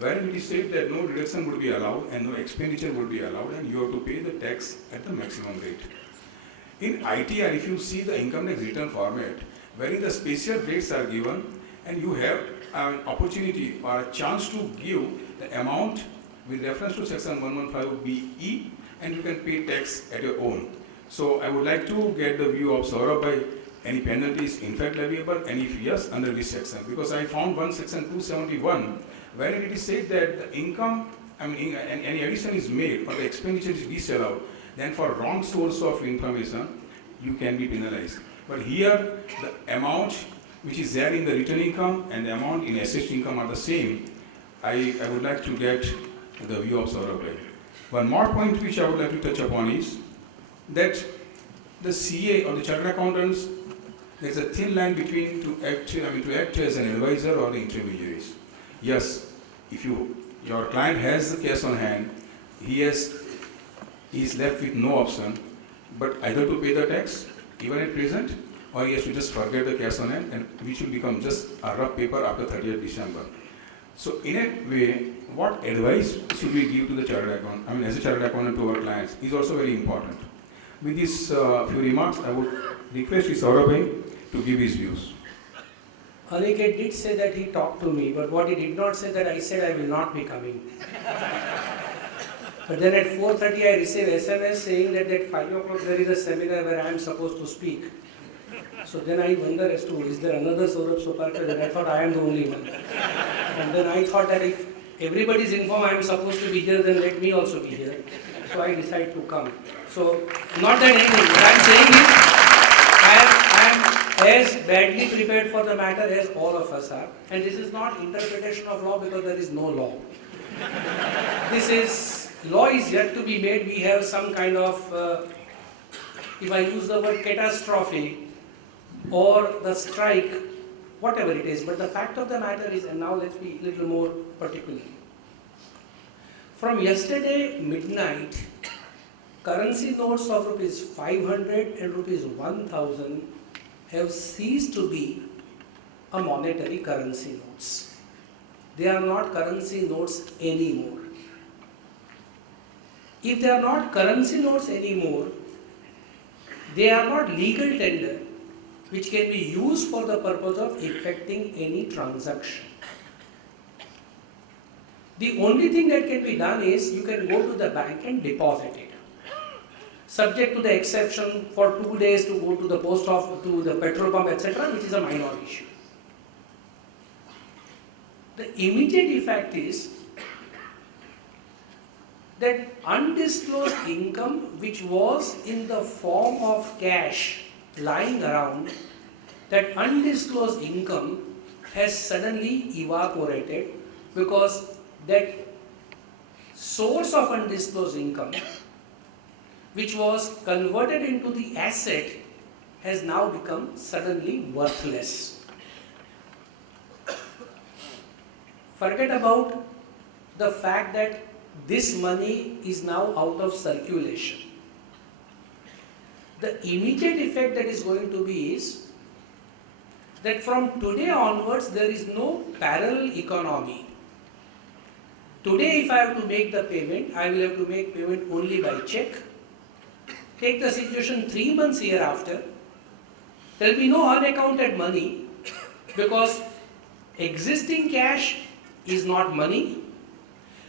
wherein it is said that no deduction would be allowed and no expenditure would be allowed, and you have to pay the tax at the maximum rate. In ITR, if you see the income tax return format, wherein the special rates are given, and you have an opportunity or a chance to give the amount with reference to section 115BE, and you can pay tax at your own. So I would like to get the view of Saurabh by any penalties in fact leviable, and if yes, under which section? Because I found one section 271, wherein it is said that the income, any addition is made or the expenditure is disallowed, then for wrong source of information, you can be penalized. But here, the amount which is there in the written income and the amount in assessed income are the same. I would like to get the view of Saurabh. One more point which I would like to touch upon is that the CA or the chartered accountants, there's a thin line between to act as an advisor or the intermediaries. Yes, if your client has the cash on hand, he is left with no option but either to pay the tax even at present, or he has to just forget the cash on hand, and which will become just a rough paper after 30th December. So in a way, what advice should we give to the chartered accountant, as a chartered accountant to our clients, is also very important. With these few remarks, I would request Saurabh to give his views. Aniket did say that he talked to me, but what he did not say that I said I will not be coming. But then at 4:30 I received SMS saying that at 5 o'clock there is a seminar where I am supposed to speak. So then I wonder as to, is there another Saurabh Soparkar? Then I thought I am the only one. And then I thought that if everybody is informed I am supposed to be here, then let me also be here. So I decided to come. So not that anything, what I am saying is, I am as badly prepared for the matter as all of us are. And this is not interpretation of law because there is no law. This is, law is yet to be made. We have some kind of, if I use the word catastrophe or the strike, whatever it is. But the fact of the matter is, and now let's be a little more particular. From yesterday midnight, currency notes of rupees 500 and rupees 1000 have ceased to be a monetary currency notes. They are not currency notes anymore. If they are not currency notes anymore, they are not legal tender which can be used for the purpose of effecting any transaction. The only thing that can be done is you can go to the bank and deposit it. Subject to the exception for 2 days to go to the post office, to the petrol pump, etc., which is a minor issue. The immediate effect is that undisclosed income which was in the form of cash lying around, that undisclosed income has suddenly evaporated because that source of undisclosed income which was converted into the asset has now become suddenly worthless. Forget about the fact that this money is now out of circulation. The immediate effect that is going to be is that from today onwards there is no parallel economy. Today if I have to make the payment, I will have to make payment only by check. Take the situation 3 months hereafter, there will be no unaccounted money because existing cash is not money.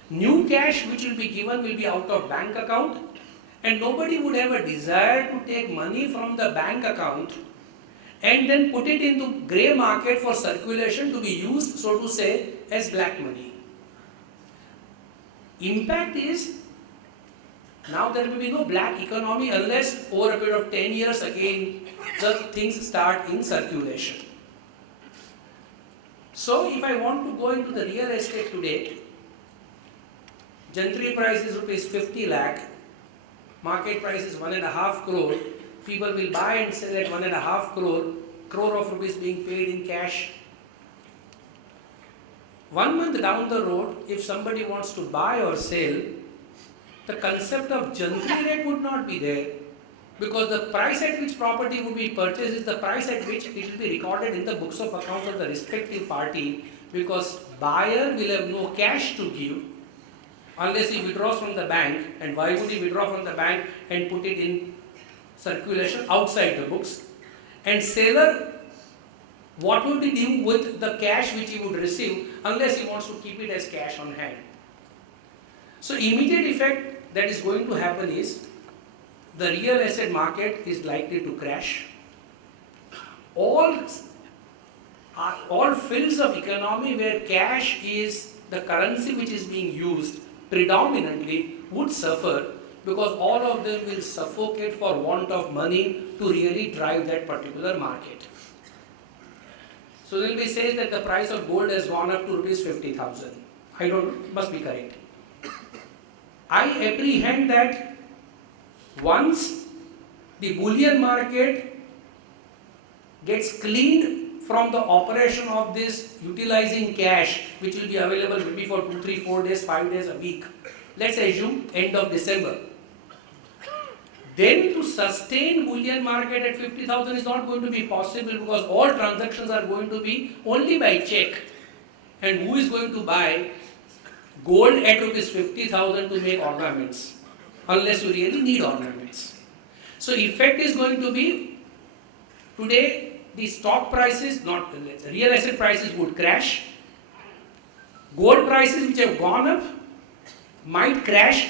New cash which will be given will be out of bank account, and nobody would have a desire to take money from the bank account and then put it into grey market for circulation to be used, so to say, as black money. Impact is Now there will be no black economy unless over a period of 10 years again the things start in circulation. So if I want to go into the real estate today, Jantri price is rupees 50 lakh, market price is 1.5 crore, people will buy and sell at 1.5 crore of rupees being paid in cash. 1 month down the road, if somebody wants to buy or sell, the concept of Jantri rate would not be there, because the price at which property would be purchased is the price at which it will be recorded in the books of accounts of the respective party, because buyer will have no cash to give unless he withdraws from the bank. And why would he withdraw from the bank and put it in circulation outside the books? And seller, what would he do with the cash which he would receive unless he wants to keep it as cash on hand? So immediate effect that is going to happen is the real estate market is likely to crash. All fields of economy where cash is the currency which is being used predominantly would suffer, because all of them will suffocate for want of money to really drive that particular market. So Sunil says that the price of gold has gone up to rupees 50,000. I don't, must be correct. I apprehend that once the bullion market gets cleaned from the operation of this utilizing cash, which will be available maybe for 2, 3, 4 days, 5 days a week, let's assume end of December. Then to sustain bullion market at 50,000 is not going to be possible, because all transactions are going to be only by check. And who is going to buy gold at rupees 50,000 to make ornaments, unless you really need ornaments? So effect is going to be, today the stock prices, not real estate prices would crash. Gold prices which have gone up might crash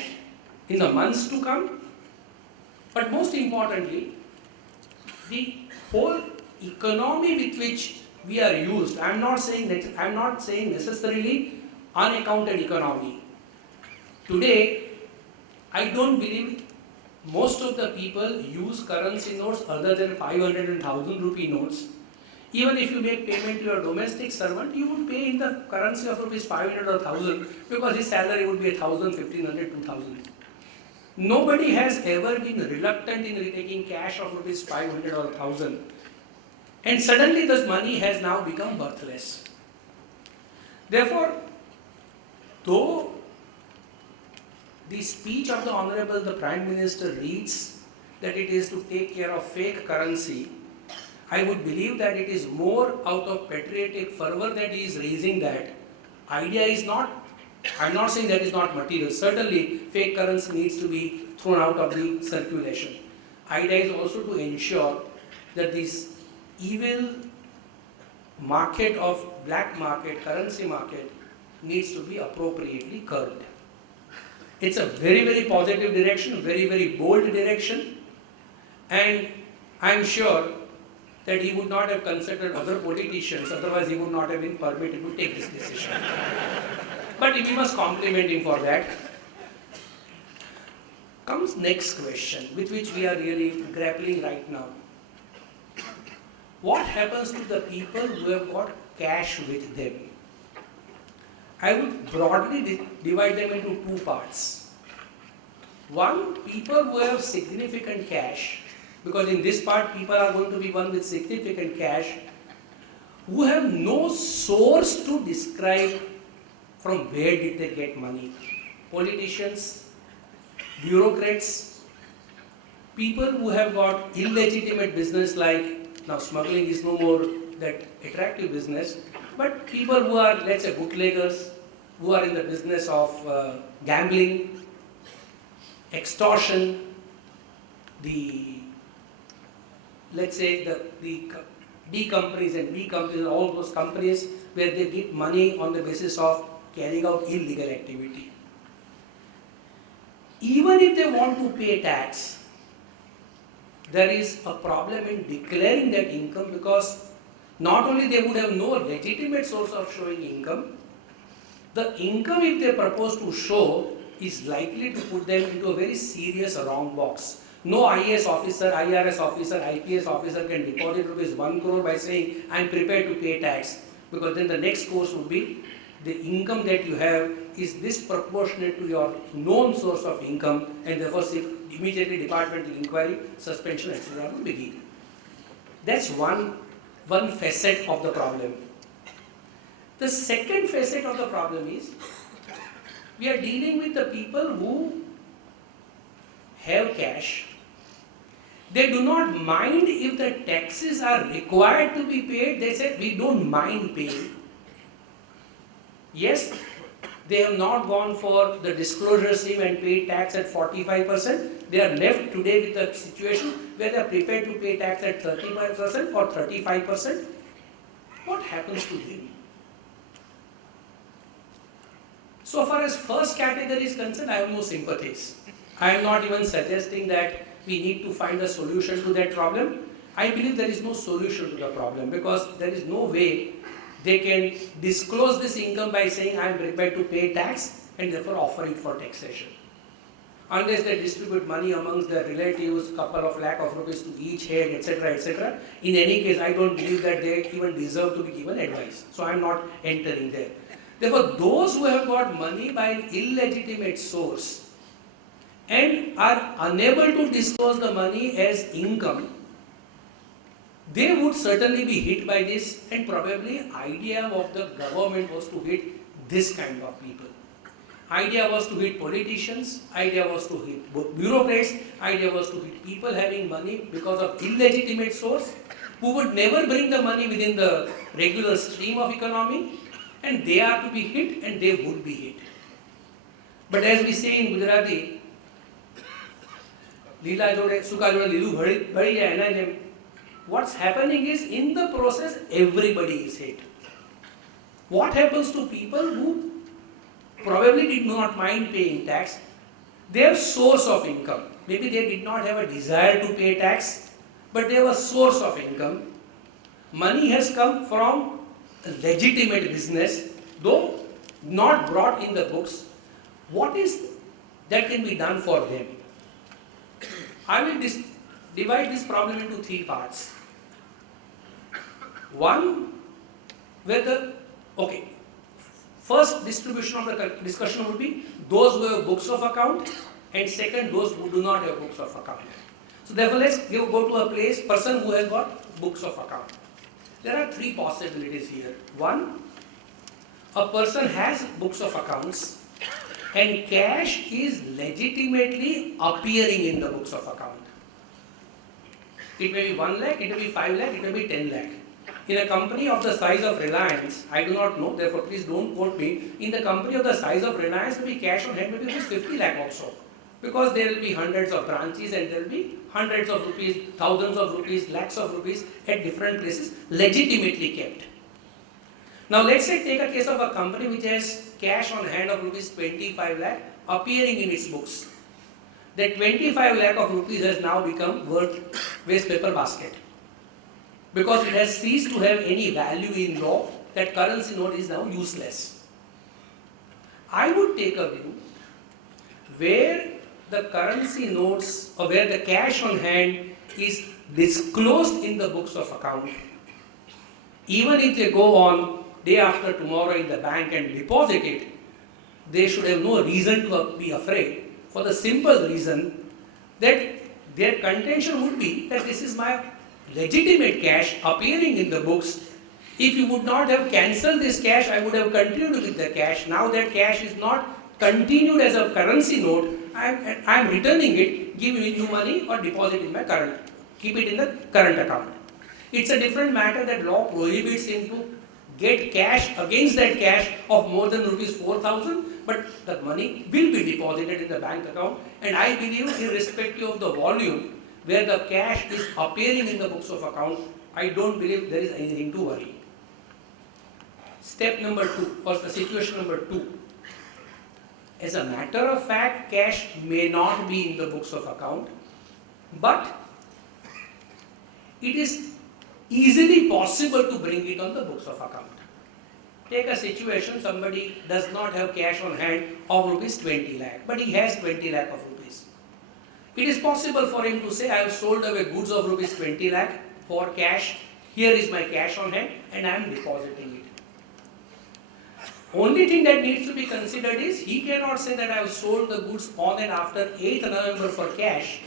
in the months to come. But most importantly, the whole economy with which we are used, I am not saying necessarily unaccounted economy. Today, I don't believe most of the people use currency notes other than 500 and 1000 rupee notes. Even if you make payment to your domestic servant, you would pay in the currency of rupees 500 or 1000, because his salary would be 1000, 1500, 2000. Nobody has ever been reluctant in retaking cash of rupees 500 or 1000. And suddenly this money has now become worthless. Therefore, though the speech of the Honorable the Prime Minister reads that it is to take care of fake currency, I would believe that it is more out of patriotic fervor that he is raising that. Idea is not, I am not saying that is not material. Certainly, fake currency needs to be thrown out of the circulation. Idea is also to ensure that this evil market of black market, currency market, needs to be appropriately curbed. It's a very, very positive direction, very, very bold direction, and I am sure that he would not have consulted other politicians, otherwise he would not have been permitted to take this decision. But we must compliment him for that. Comes next question, with which we are really grappling right now. What happens to the people who have got cash with them? I would broadly divide them into two parts. One, people who have significant cash, because in this part people are going to be one with significant cash, who have no source to describe from where did they get money. Politicians, bureaucrats, people who have got illegitimate business, like now smuggling is no more that attractive business, but people who are, let's say, bootleggers, who are in the business of gambling, extortion, let's say the D companies and B companies, all those companies where they get money on the basis of carrying out illegal activity. Even if they want to pay tax, there is a problem in declaring that income, because not only they would have no legitimate source of showing income, the income if they propose to show is likely to put them into a very serious wrong box. No IAS officer, IRS officer, IPS officer can deposit rupees 1 crore by saying, I am prepared to pay tax. Because then the next course would be, the income that you have is disproportionate to your known source of income, and therefore immediately departmental inquiry, suspension, etc. will begin. That's one facet of the problem. The second facet of the problem is, we are dealing with the people who have cash. They do not mind if the taxes are required to be paid. They say, we don't mind paying. Yes, they have not gone for the disclosure scheme and paid tax at 45%. They are left today with a situation where they are prepared to pay tax at 35% or 35%. What happens to them? So far as first category is concerned, I have no sympathies. I am not even suggesting that we need to find a solution to that problem. I believe there is no solution to the problem, because there is no way they can disclose this income by saying I am prepared to pay tax and therefore offer it for taxation. Unless they distribute money amongst their relatives, couple of lakh of rupees to each head, etc., etc. In any case, I don't believe that they even deserve to be given advice. So I am not entering there. Therefore, those who have got money by an illegitimate source and are unable to disclose the money as income, they would certainly be hit by this, and probably idea of the government was to hit this kind of people. Idea was to hit politicians, idea was to hit bureaucrats, idea was to hit people having money because of illegitimate source, who would never bring the money within the regular stream of economy, and they are to be hit and they would be hit. But as we say in Gujarati, Leela jode, suka jode lilu bhadi jai na, what's happening is, in the process, everybody is hit. What happens to people who probably did not mind paying tax? Their source of income, maybe they did not have a desire to pay tax, but they have a source of income. Money has come from a legitimate business, though not brought in the books. What is that can be done for them? I will divide this problem into 3 parts. One, first distribution of the discussion would be those who have books of account, and second, those who do not have books of account. So therefore, let's go to a person who has got books of account. There are 3 possibilities here. One, a person has books of accounts and cash is legitimately appearing in the books of account. It may be 1 lakh, it may be 5 lakh, it may be 10 lakh. In a company of the size of Reliance, I do not know, therefore please don't quote me, in the company of the size of Reliance, maybe cash on hand maybe 50 lakh also. Because there will be hundreds of branches and there will be hundreds of rupees, thousands of rupees, lakhs of rupees at different places, legitimately kept. Now let's say take a case of a company which has cash on hand of rupees 25 lakh appearing in its books. That 25 lakh of rupees has now become worth waste paper basket. Because it has ceased to have any value in law, that currency note is now useless. I would take a view where the currency notes or where the cash on hand is disclosed in the books of account. Even if they go on day after tomorrow in the bank and deposit it, they should have no reason to be afraid, for the simple reason that their contention would be that this is my legitimate cash appearing in the books. If you would not have cancelled this cash, I would have continued with the cash. Now that cash is not continued as a currency note, I am returning it, give me new money or deposit in my current, keep it in the current account. It's a different matter that law prohibits him to get cash against that cash of more than rupees 4,000, but the money will be deposited in the bank account, and I believe irrespective of the volume where the cash is appearing in the books of account, I don't believe there is anything to worry. Step number 2, or the situation number 2. As a matter of fact, cash may not be in the books of account, but it is easily possible to bring it on the books of account. Take a situation, somebody does not have cash on hand of rupees 20 lakh, but he has 20 lakh of rupees. It is possible for him to say, I have sold away goods of rupees 20 lakh for cash, here is my cash on hand and I am depositing it. Only thing that needs to be considered is, he cannot say that I have sold the goods on and after 8th November for cash,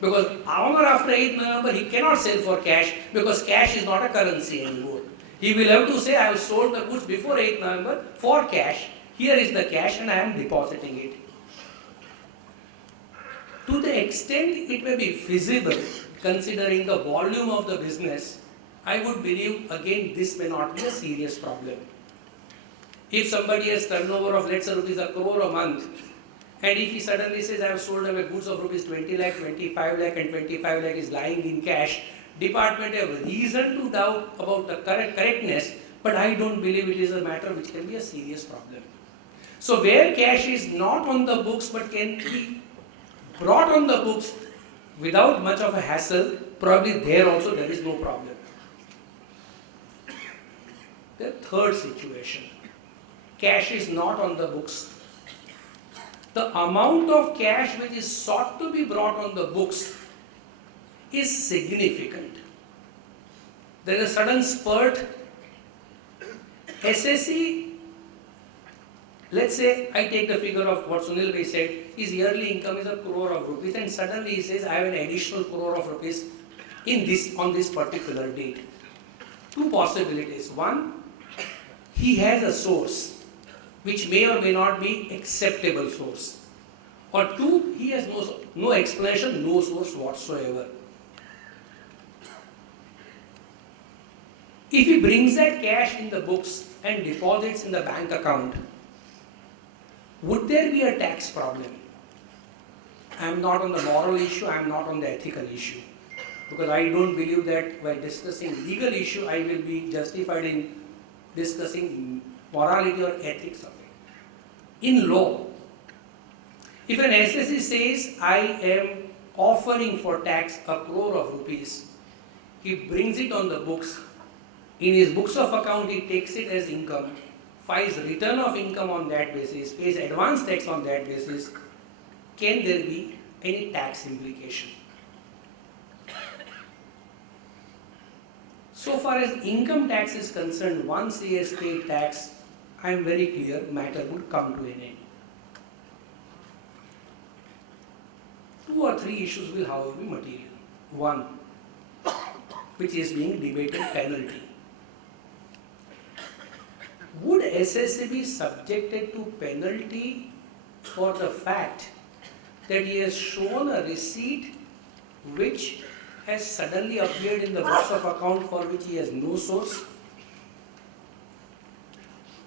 because on or after 8th November he cannot sell for cash, because cash is not a currency anymore. He will have to say, I have sold the goods before 8th November for cash, here is the cash and I am depositing it. To the extent it may be feasible, considering the volume of the business, I would believe again this may not be a serious problem. If somebody has turnover of, let's say, rupees 1 crore a month, and if he suddenly says, I have sold away goods of rupees 20 lakh, 25 lakh and 25 lakh is lying in cash, department have reason to doubt about the correctness, but I don't believe it is a matter which can be a serious problem. So where cash is not on the books but can be brought on the books without much of a hassle, probably there also there is no problem. The third situation, cash is not on the books. The amount of cash which is sought to be brought on the books is significant. There is a sudden spurt. SSC, let's say I take the figure of what Sunil bhai said, his yearly income is 1 crore of rupees, and suddenly he says, I have an additional crore of rupees on this particular date. Two possibilities. One, he has a source which may or may not be acceptable source. Or two, he has no explanation, no source whatsoever. If he brings that cash in the books and deposits in the bank account, would there be a tax problem? I am not on the moral issue, I am not on the ethical issue. Because I don't believe that while discussing legal issue, I will be justified in discussing morality or ethics of it. In law, if an SSC says, I am offering for tax 1 crore of rupees, he brings it on the books, in his books of account he takes it as income, files return of income on that basis, pays advance tax on that basis, can there be any tax implication? So far as income tax is concerned, once he has paid tax, I am very clear, matter would come to an end. 2 or 3 issues will however be material. One, which is being debated, penalty. Would SSC be subjected to penalty for the fact that he has shown a receipt which has suddenly appeared in the books of account for which he has no source?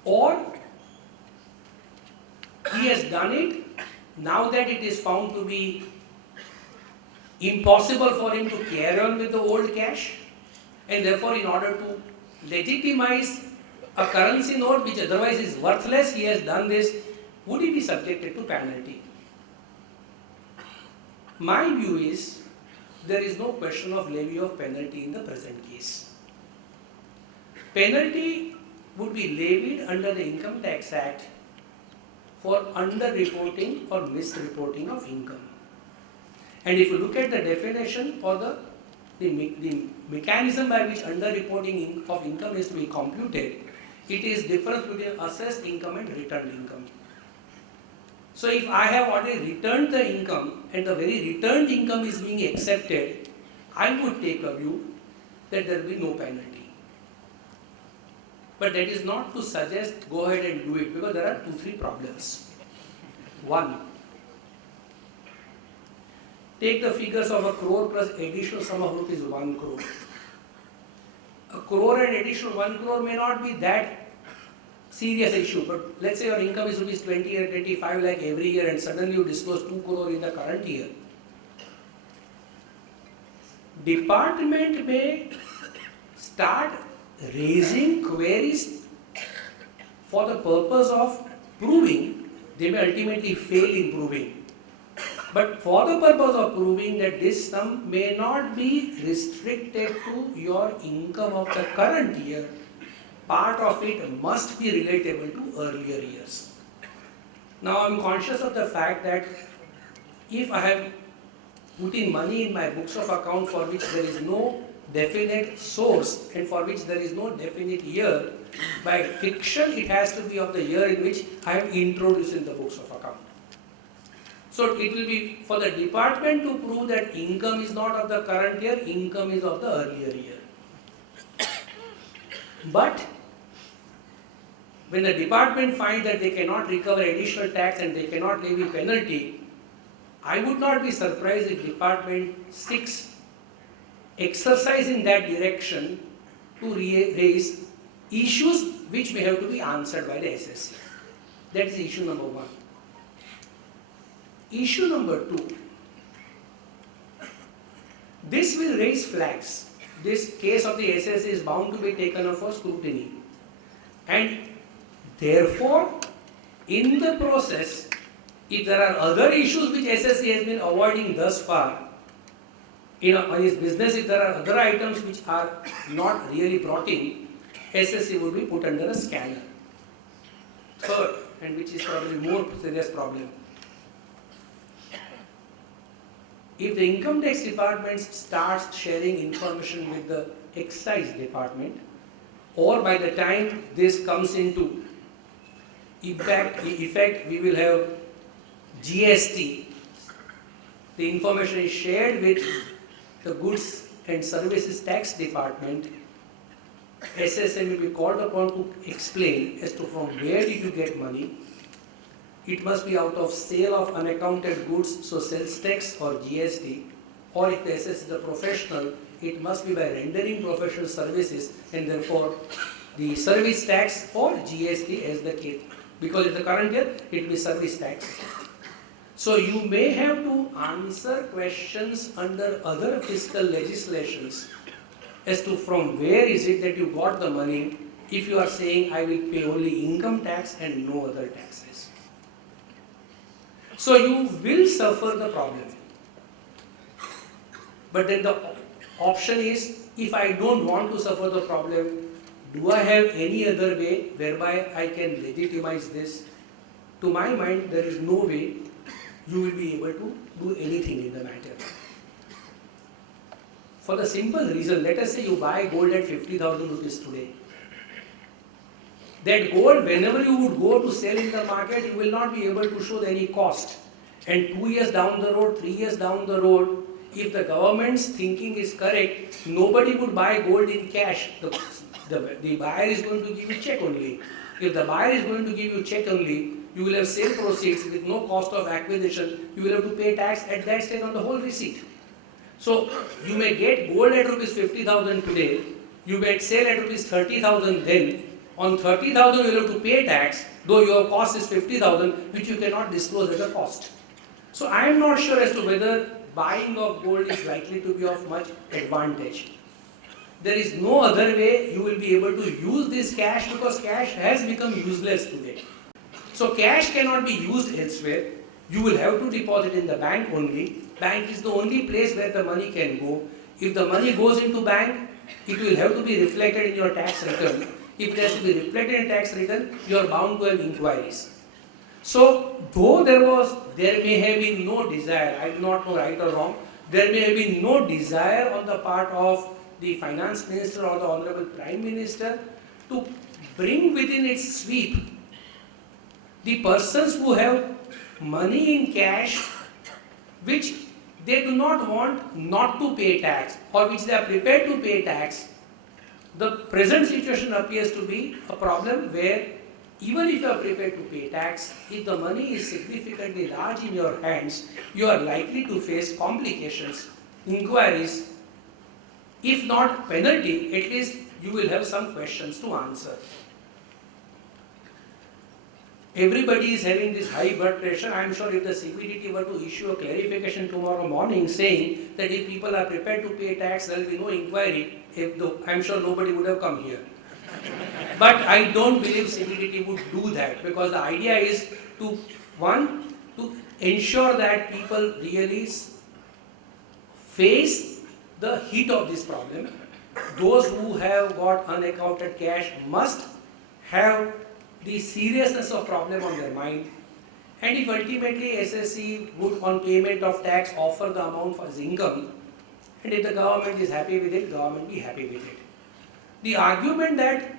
Or he has done it now that it is found to be impossible for him to carry on with the old cash, and therefore in order to legitimize a currency note which otherwise is worthless, he has done this. Would he be subjected to penalty? My view is there is no question of levy of penalty in the present case. Penalty would be levied under the Income Tax Act for underreporting or misreporting of income. And if you look at the definition or the mechanism by which underreporting of income is to be computed, it is difference between assessed income and returned income. So if I have already returned the income and the very returned income is being accepted, I would take a view that there will be no penalty. But that is not to suggest go ahead and do it, because there are 2-3 problems. One, take the figures of 1 crore plus additional sum of rupees 1 crore. 1 crore and additional 1 crore may not be that serious issue, but let's say your income is rupees 20 or 25 lakh every year and suddenly you disclose 2 crore in the current year. Department may start raising queries for the purpose of proving, they may ultimately fail in proving. But for the purpose of proving that this sum may not be restricted to your income of the current year, part of it must be relatable to earlier years. Now I'm conscious of the fact that if I have put in money in my books of account for which there is no definite source and for which there is no definite year, by fiction it has to be of the year in which I have introduced in the books of account. So it will be for the department to prove that income is not of the current year, income is of the earlier year. But when the department finds that they cannot recover additional tax and they cannot levy penalty, I would not be surprised if Department 6 exercise in that direction to raise issues which may have to be answered by the SSC. That is issue number 1. Issue number 2. This will raise flags. This case of the SSC is bound to be taken up for scrutiny. And therefore, in the process, if there are other issues which SSC has been avoiding thus far, on his business, if there are other items which are not really brought in, SSC would be put under a scanner. Third, and which is probably more serious problem, if the income tax department starts sharing information with the excise department, or by the time this comes into effect, we will have GST, the information is shared with the Goods and Services Tax Department, SSN will be called upon to explain as to from where did you get money. It must be out of sale of unaccounted goods, so sales tax or GST, or if the SS is a professional, it must be by rendering professional services and therefore the service tax or GST as the case. Because in the current year, it will be service tax. So you may have to answer questions under other fiscal legislations as to from where is it that you got the money if you are saying I will pay only income tax and no other taxes. So you will suffer the problem. But then the option is, if I don't want to suffer the problem, do I have any other way whereby I can legitimize this? To my mind, there is no way you will be able to do anything in the matter. For the simple reason, let us say you buy gold at 50,000 rupees today. That gold, whenever you would go to sell in the market, you will not be able to show any cost. And 2 years down the road, 3 years down the road, if the government's thinking is correct, nobody would buy gold in cash. The buyer is going to give you check only. If the buyer is going to give you check only, you will have sale proceeds with no cost of acquisition. You will have to pay tax at that stage on the whole receipt. So you may get gold at rupees 50,000 today. You may sell at rupees 30,000 then. On 30,000 you will have to pay tax, though your cost is 50,000, which you cannot disclose as a cost. So I am not sure as to whether buying of gold is likely to be of much advantage. There is no other way you will be able to use this cash because cash has become useless today. So cash cannot be used elsewhere. You will have to deposit in the bank only. Bank is the only place where the money can go. If the money goes into bank, it will have to be reflected in your tax return. If it has to be reflected in tax return, you are bound to have inquiries. So, though there may have been no desire, I do not know right or wrong, there may have been no desire on the part of the Finance Minister or the Honorable Prime Minister to bring within its sweep the persons who have money in cash which they do not want not to pay tax or which they are prepared to pay tax. The present situation appears to be a problem where even if you are prepared to pay tax, if the money is significantly large in your hands, you are likely to face complications, inquiries. If not penalty, at least you will have some questions to answer. Everybody is having this high blood pressure. I am sure if the CBDT were to issue a clarification tomorrow morning saying that if people are prepared to pay tax, there will be no inquiry, I am sure nobody would have come here. But I don't believe CBDT would do that because the idea is to ensure that people really face the heat of this problem those who have got unaccounted cash must have the seriousness of problem on their mind. And if ultimately SSC would on payment of tax offer the amount for his income, and if the government is happy with it, government be happy with it. The argument that,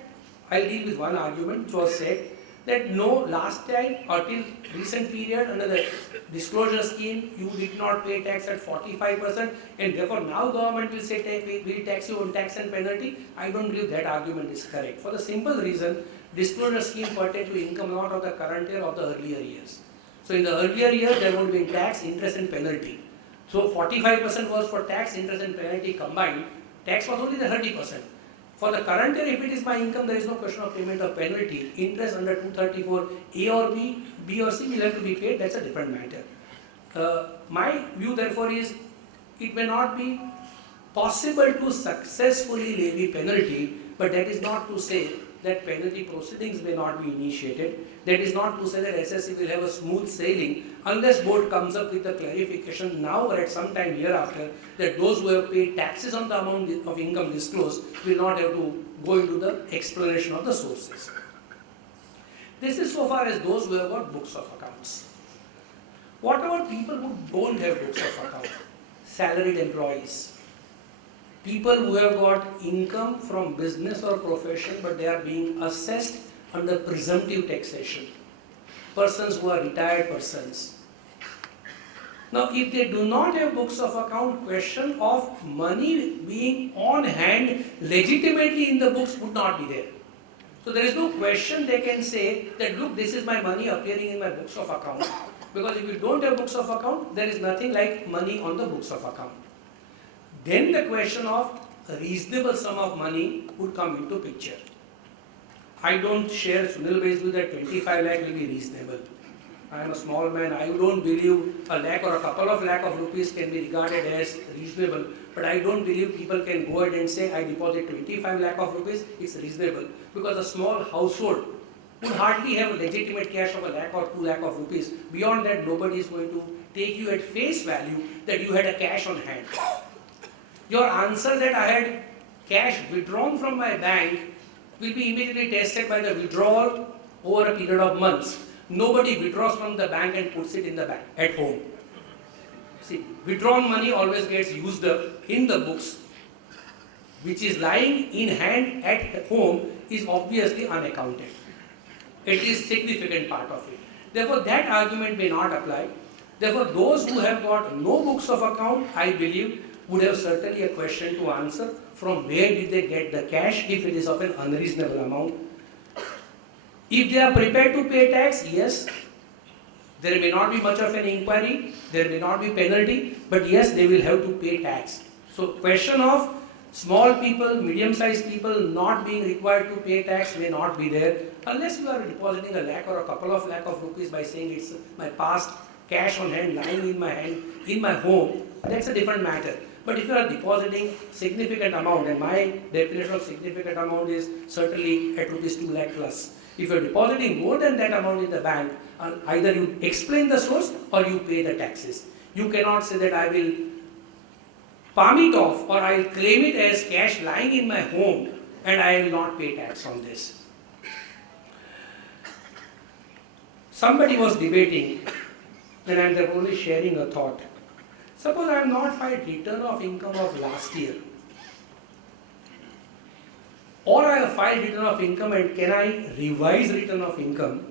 I'll deal with one argument which was said, that no, last time or till recent period under the disclosure scheme, you did not pay tax at 45%, and therefore now government will say will tax you on tax and penalty. I don't believe that argument is correct. For the simple reason, disclosure scheme pertain to income not of the current year or the earlier years. So in the earlier year, there would be tax, interest and penalty. So 45% was for tax, interest and penalty combined. Tax was only the 30%. For the current year, if it is my income, there is no question of payment of penalty. Interest under 234, A or B, B or C will have to be paid, that's a different matter. My view therefore is, it may not be possible to successfully levy penalty, but that is not to say that penalty proceedings may not be initiated. That is not to say that SSC will have a smooth sailing unless board comes up with a clarification now or at some time hereafter that those who have paid taxes on the amount of income disclosed will not have to go into the explanation of the sources. This is so far as those who have got books of accounts. What about people who don't have books of account? Salaried employees. People who have got income from business or profession but they are being assessed under presumptive taxation. Persons who are retired persons. Now if they do not have books of account, question of money being on hand legitimately in the books would not be there. So there is no question they can say that look, this is my money appearing in my books of account. Because if you don't have books of account, there is nothing like money on the books of account. Then the question of a reasonable sum of money would come into picture. I don't share Sunil Bai's view that 25 lakh will be reasonable. I am a small man, I don't believe a lakh or a couple of lakh of rupees can be regarded as reasonable. But I don't believe people can go ahead and say I deposit 25 lakh of rupees, it's reasonable. Because a small household would hardly have a legitimate cash of a lakh or 2 lakh of rupees. Beyond that, nobody is going to take you at face value that you had a cash on hand. Your answer that I had cash withdrawn from my bank will be immediately tested by the withdrawal over a period of months. Nobody withdraws from the bank and puts it in the bank at home. See, withdrawn money always gets used up in the books, which is lying in hand at home is obviously unaccounted. It is significant part of it. Therefore, that argument may not apply. Therefore, those who have got no books of account, I believe, would have certainly a question to answer from where did they get the cash if it is of an unreasonable amount. If they are prepared to pay tax, yes, there may not be much of an inquiry, there may not be penalty, but yes, they will have to pay tax. So question of small people, medium-sized people not being required to pay tax may not be there unless you are depositing a lakh or a couple of lakh of rupees by saying it's my past cash on hand lying in my hand, in my home, that's a different matter. But if you are depositing significant amount, and my definition of significant amount is certainly at rupees 2 lakh plus. If you are depositing more than that amount in the bank, either you explain the source or you pay the taxes. You cannot say that I will palm it off or I will claim it as cash lying in my home and I will not pay tax on this. Somebody was debating, and I am only sharing a thought. Suppose I have not filed return of income of last year, or I have filed return of income and can I revise return of income,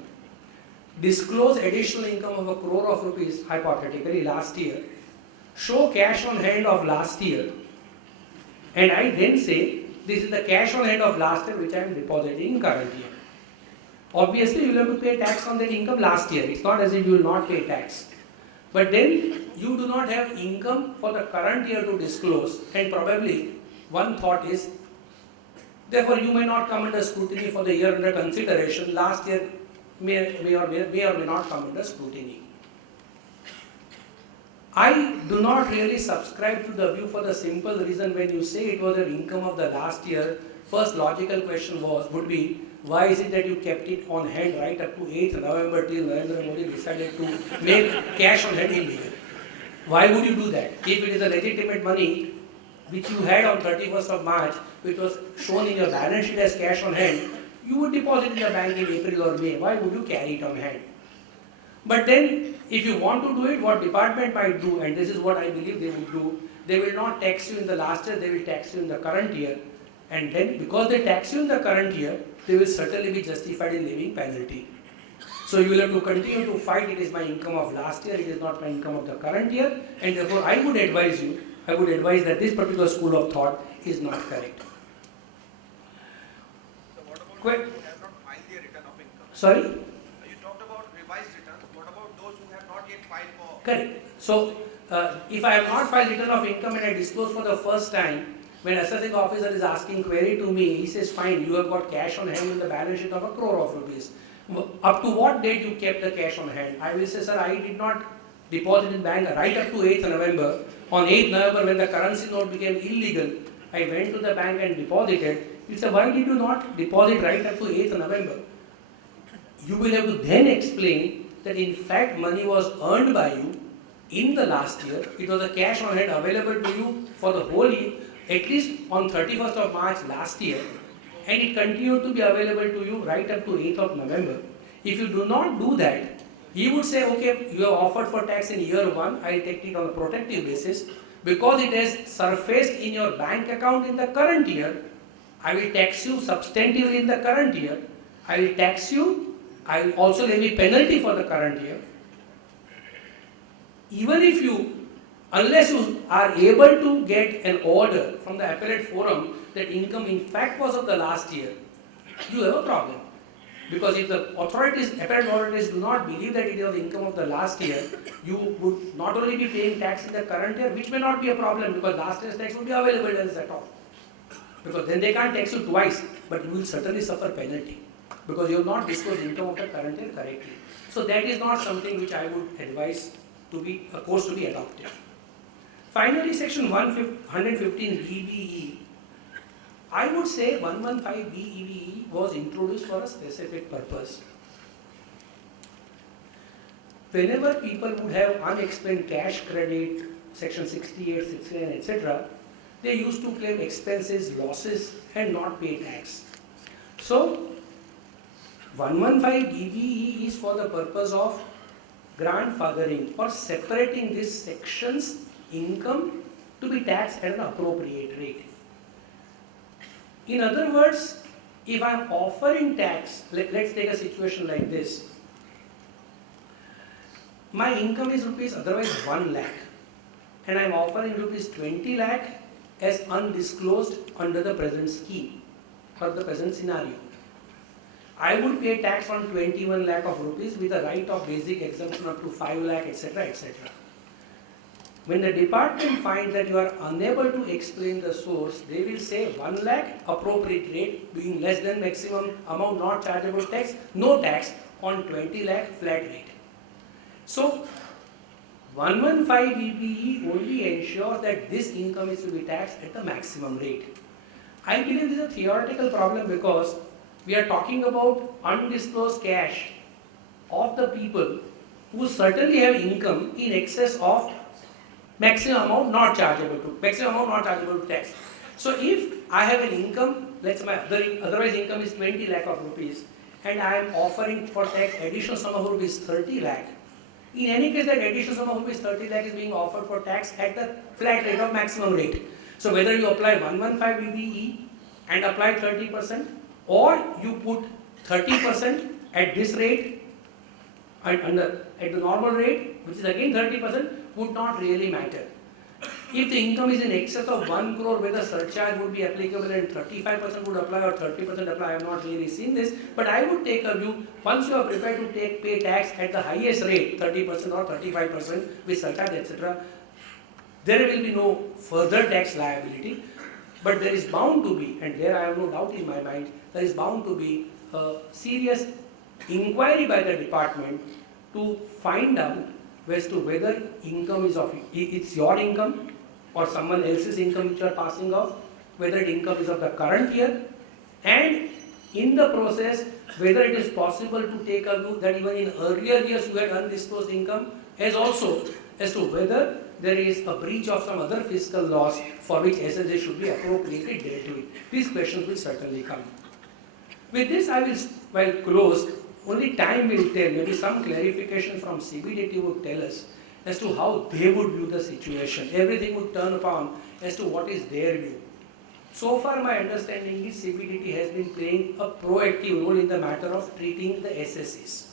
disclose additional income of 1 crore of rupees hypothetically last year, show cash on hand of last year, and I then say this is the cash on hand of last year which I am depositing in current year. Obviously you will have to pay tax on that income last year. It's not as if you will not pay tax. But then you do not have income for the current year to disclose, and probably one thought is, therefore you may not come under scrutiny for the year under consideration. Last year may or may not come under scrutiny. I do not really subscribe to the view for the simple reason when you say it was an income of the last year, first logical question would be, why is it that you kept it on hand right up to 8th November till Narendra Modi decided to make cash on hand illegal? Why would you do that? If it is a legitimate money, which you had on 31st of March, which was shown in your balance sheet as cash on hand, you would deposit in the bank in April or May. Why would you carry it on hand? But then, if you want to do it, what department might do, and this is what I believe they would do, they will not tax you in the last year, they will tax you in the current year. And then, because they tax you in the current year, they will certainly be justified in levying penalty. So you will have to continue to fight, it is my income of last year, it is not my income of the current year, and therefore I would advise you, I would advise that this particular school of thought is not correct. So what about Quick. those who have not filed their return of income? Sorry? You talked about revised returns. What about those who have not yet filed for? Correct. So, if I have not filed return of income and I disclose for the first time, when assessing officer is asking query to me, he says, fine, you have got cash on hand in the balance sheet of 1 crore of rupees. Up to what date you kept the cash on hand? I will say, sir, I did not deposit in bank right up to 8th November. On 8th November, when the currency note became illegal, I went to the bank and deposited. He said, why did you not deposit right up to 8th November? You will have to then explain that in fact money was earned by you in the last year. It was a cash on hand available to you for the whole year, at least on 31st of March last year, and it continued to be available to you right up to 8th of November. If you do not do that, he would say, okay, you have offered for tax in year 1, I will take it on a protective basis. Because it has surfaced in your bank account in the current year, I will tax you substantively in the current year. I will tax you, I will also levy penalty for the current year. Even if you, unless you are able to get an order from the appellate forum that income in fact was of the last year, you have a problem. Because if the authorities, appellate authorities do not believe that it is the income of the last year, you would not only be paying tax in the current year, which may not be a problem because last year's tax would be available as at all. Because then they can't tax you twice, but you will certainly suffer penalty because you have not disclosed income of the current year correctly. So that is not something which I would advise to be a course to be adopted. Finally, section 115 BBE. I would say 115 BEVE was introduced for a specific purpose. Whenever people would have unexplained cash credit, section 68, 69, etc., they used to claim expenses, losses and not pay tax. So, 115 BBE is for the purpose of grandfathering or separating this section's income to be taxed at an appropriate rate. In other words, if I am offering tax, let's take a situation like this. My income is rupees otherwise 1 lakh and I am offering rupees 20 lakh as undisclosed under the present scheme or the present scenario. I would pay tax on 21 lakh of rupees with a right of basic exemption up to 5 lakh, etc., etc. When the department finds that you are unable to explain the source, they will say 1 lakh appropriate rate being less than maximum amount not chargeable tax, no tax on 20 lakh flat rate. So 115 BBE only ensures that this income is to be taxed at the maximum rate. I believe this is a theoretical problem because we are talking about undisclosed cash of the people who certainly have income in excess of maximum amount not chargeable to tax. So if I have an income, let's say my otherwise income is 20 lakh of rupees and I am offering for tax additional sum of rupees 30 lakh. In any case, that additional sum of rupees 30 lakh is being offered for tax at the flat rate of maximum rate. So whether you apply 115 BBE and apply 30% or you put 30% at this rate and at the normal rate, which is again 30%, would not really matter. If the income is in excess of 1 crore where the surcharge would be applicable and 35% would apply or 30% apply, I have not really seen this, but I would take a view, once you are prepared to pay tax at the highest rate, 30% or 35% with surcharge, etc., there will be no further tax liability, but there is bound to be, and there I have no doubt in my mind, there is bound to be a serious inquiry by the department to find out as to whether income is of, it's your income or someone else's income which you are passing off, whether income is of the current year, and in the process whether it is possible to take a view that even in earlier years you had undisclosed income, as also as to whether there is a breach of some other fiscal laws for which SSA should be appropriately dealt with. These questions will certainly come. With this, I will, while close, only time will tell, maybe some clarification from CBDT would tell us as to how they would view the situation. Everything would turn upon as to what is their view. So far, my understanding is CBDT has been playing a proactive role in the matter of treating the SSEs.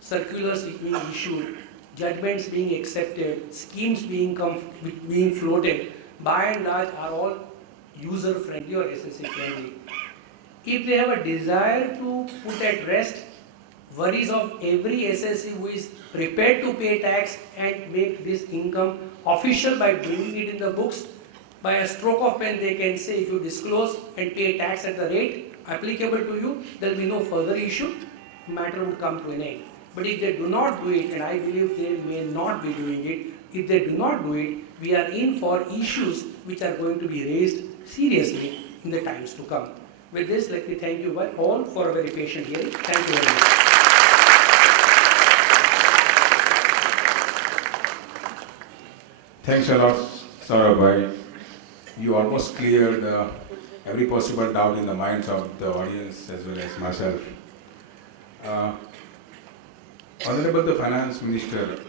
Circulars being issued, judgments being accepted, schemes being floated, by and large are all user-friendly or SSE-friendly. If they have a desire to put at rest worries of every SSE who is prepared to pay tax and make this income official by bringing it in the books, by a stroke of pen they can say if you disclose and pay tax at the rate applicable to you, there will be no further issue, matter would come to an end. But if they do not do it, and I believe they may not be doing it, if they do not do it, we are in for issues which are going to be raised seriously in the times to come. With this, let me thank you all for a very patient hearing. Thank you very much. Thanks a lot, Saurabh. You almost cleared every possible doubt in the minds of the audience as well as myself. Honorable the Finance Minister,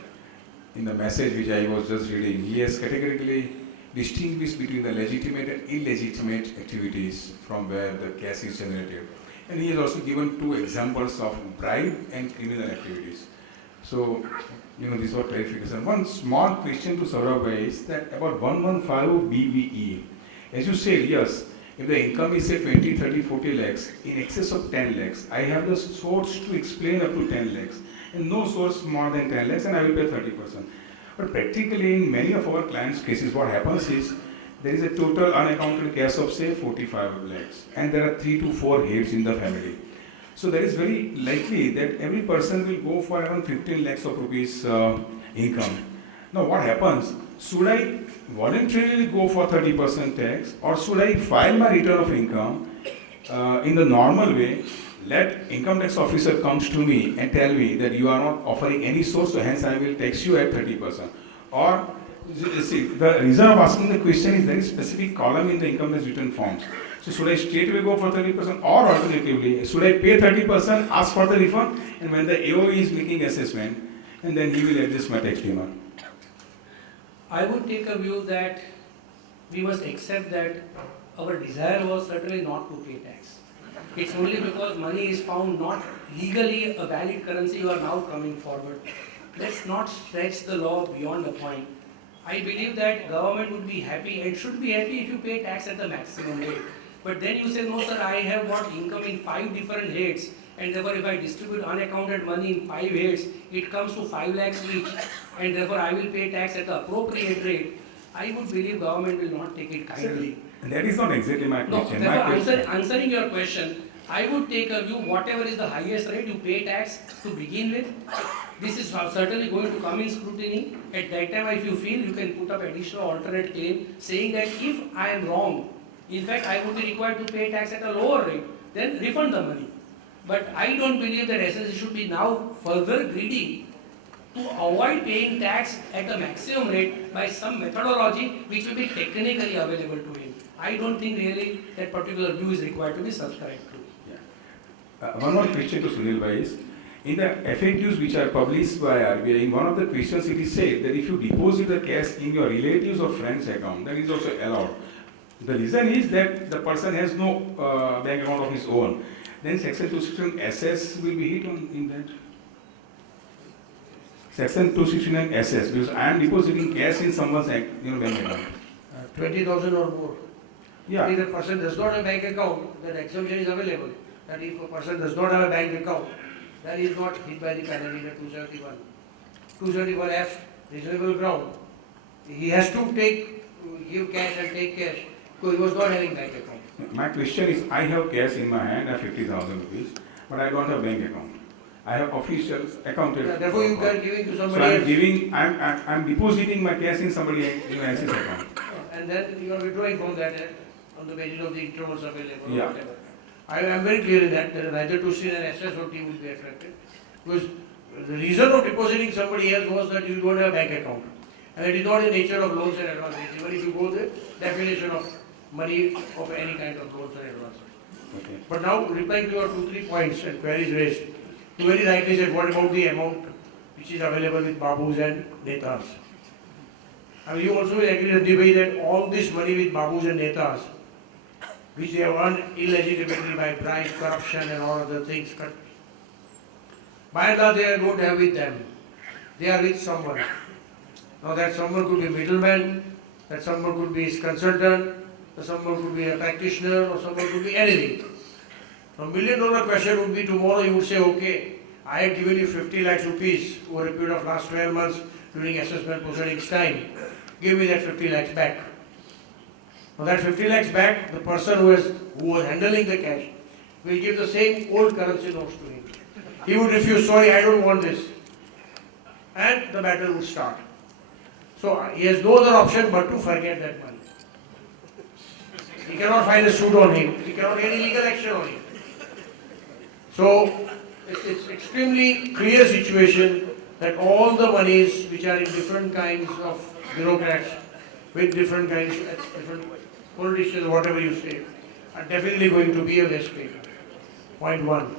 in the message which I was just reading, he has categorically distinguished between the legitimate and illegitimate activities from where the cash is generated. And he has also given two examples of bribe and criminal activities. So, this was clarification. One small question to Saurabh is that about 115 BBE. As you said, yes, if the income is say 20, 30, 40 lakhs, in excess of 10 lakhs, I have the source to explain up to 10 lakhs, and no source more than 10 lakhs, and I will pay 30%. But practically in many of our clients' cases, what happens is there is a total unaccounted cash of say 45 lakhs, and there are 3 to 4 heads in the family. So there is very likely that every person will go for around 15 lakhs of rupees income. Now what happens? Should I voluntarily go for 30% tax, or should I file my return of income in the normal way? Let income tax officer comes to me and tell me that you are not offering any source, so hence I will tax you at 30%. Or see, the reason of asking the question is there is specific column in the income tax return forms. So should I straight away go for 30%, or alternatively, should I pay 30%, ask for the refund, and when the AOE is making assessment, and then he will adjust my tax demand? I would take a view that we must accept that our desire was certainly not to pay tax. It's only because money is found not legally a valid currency you are now coming forward. Let's not stretch the law beyond the point. I believe that government would be happy and should be happy if you pay tax at the maximum rate. But then you say, no sir, I have got income in 5 different heads, and therefore if I distribute unaccounted money in 5 heads, it comes to 5 lakhs each, and therefore I will pay tax at the appropriate rate. I would believe government will not take it kindly. And that is not exactly my question. No, My question. answering your question, I would take a view, whatever is the highest rate you pay tax to begin with. This is certainly going to come in scrutiny. At that time, if you feel, you can put up additional alternate claim saying that if I am wrong, in fact, I would be required to pay tax at a lower rate, then refund the money. But I don't believe that SSE should be now further greedy to avoid paying tax at the maximum rate by some methodology which will be technically available to him. I don't think really that particular view is required to be subscribed to. Yeah. One more question to Sunil bhai is, in the FAQs which are published by RBI, in one of the questions it is said that if you deposit the cash in your relatives or friends account, that is also allowed. The reason is that the person has no bank account of his own. Then section 269 SS will be hit on in that. Section 269 SS, because I am depositing cash in someone's bank account. 20,000 or more. Yeah. If a person does not have a bank account, that exemption is available. That if a person does not have a bank account, that is not hit by the penalty under 271. 271F, reasonable ground. He has to give cash and take cash, because he was not having bank account. My question is, I have cash in my hand, I have 50,000 rupees, but I don't have bank account. I have official accounted. Yeah, therefore, you are giving to somebody so else. I'm depositing my cash in somebody else's account. And then you are withdrawing from that on the basis of the intervals available. Yeah. Or whatever. I am very clear in that neither 2C and SS or T will be affected. Because The reason of depositing somebody else was that you don't have a bank account. And it is not the nature of loans and advances. Even if you go the definition of money of any kind of loans and advances. Okay. But now, replying to your 2-3 points and queries raised, you very rightly said, what about the amount which is available with Babus and Netas? I mean, you also will agree with Dibay that all this money with Babus and Netas, which they have earned illegitimately by bribe, corruption and all other things, by and large they don't have with them. They are with someone. Now that someone could be a middleman, that someone could be his consultant, that someone could be a practitioner, or someone could be anything. Now $1 million question would be tomorrow you would say, okay, I have given you 50 lakhs rupees over a period of last 12 months during assessment proceedings time. Give me that 50 lakhs back. Now that 50 lakhs back, the person who was handling the cash will give the same old currency notes to him. He would refuse, sorry, I don't want this. And the battle would start. So he has no other option but to forget that money. He cannot find a suit on him. He cannot get any legal action on him. So it's extremely clear situation that all the monies which are in different kinds of bureaucrats with different kinds of different politicians, whatever you say, are definitely going to be a waste paper. Point one.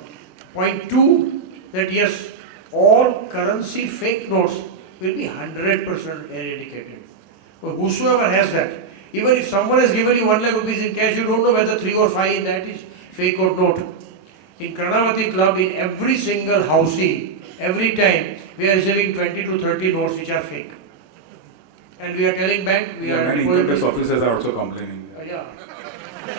Point two, that yes, all currency fake notes will be 100% eradicated. So whosoever has that, even if someone has given you 1 lakh rupees in cash, you don't know whether 3 or 5 in that is fake or not. In Karnavati Club, in every single housing, every time, we are receiving 20 to 30 notes which are fake. And we are telling bank, we are... Many income tax officers are also complaining. Yeah.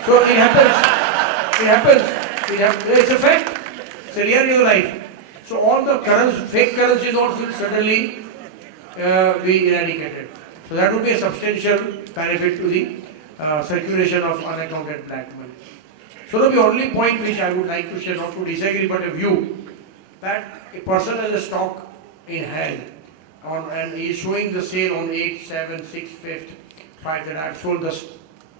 So it happens. It happens. It's a fact. It's a real life. So all the fake currency notes will suddenly be eradicated. So that would be a substantial benefit to the circulation of unaccounted black money. So the only point which I would like to share, not to disagree, but a view, that a person has a stock in hand and he is showing the sale on 8, 7, 6, 5th, 5 that I have sold the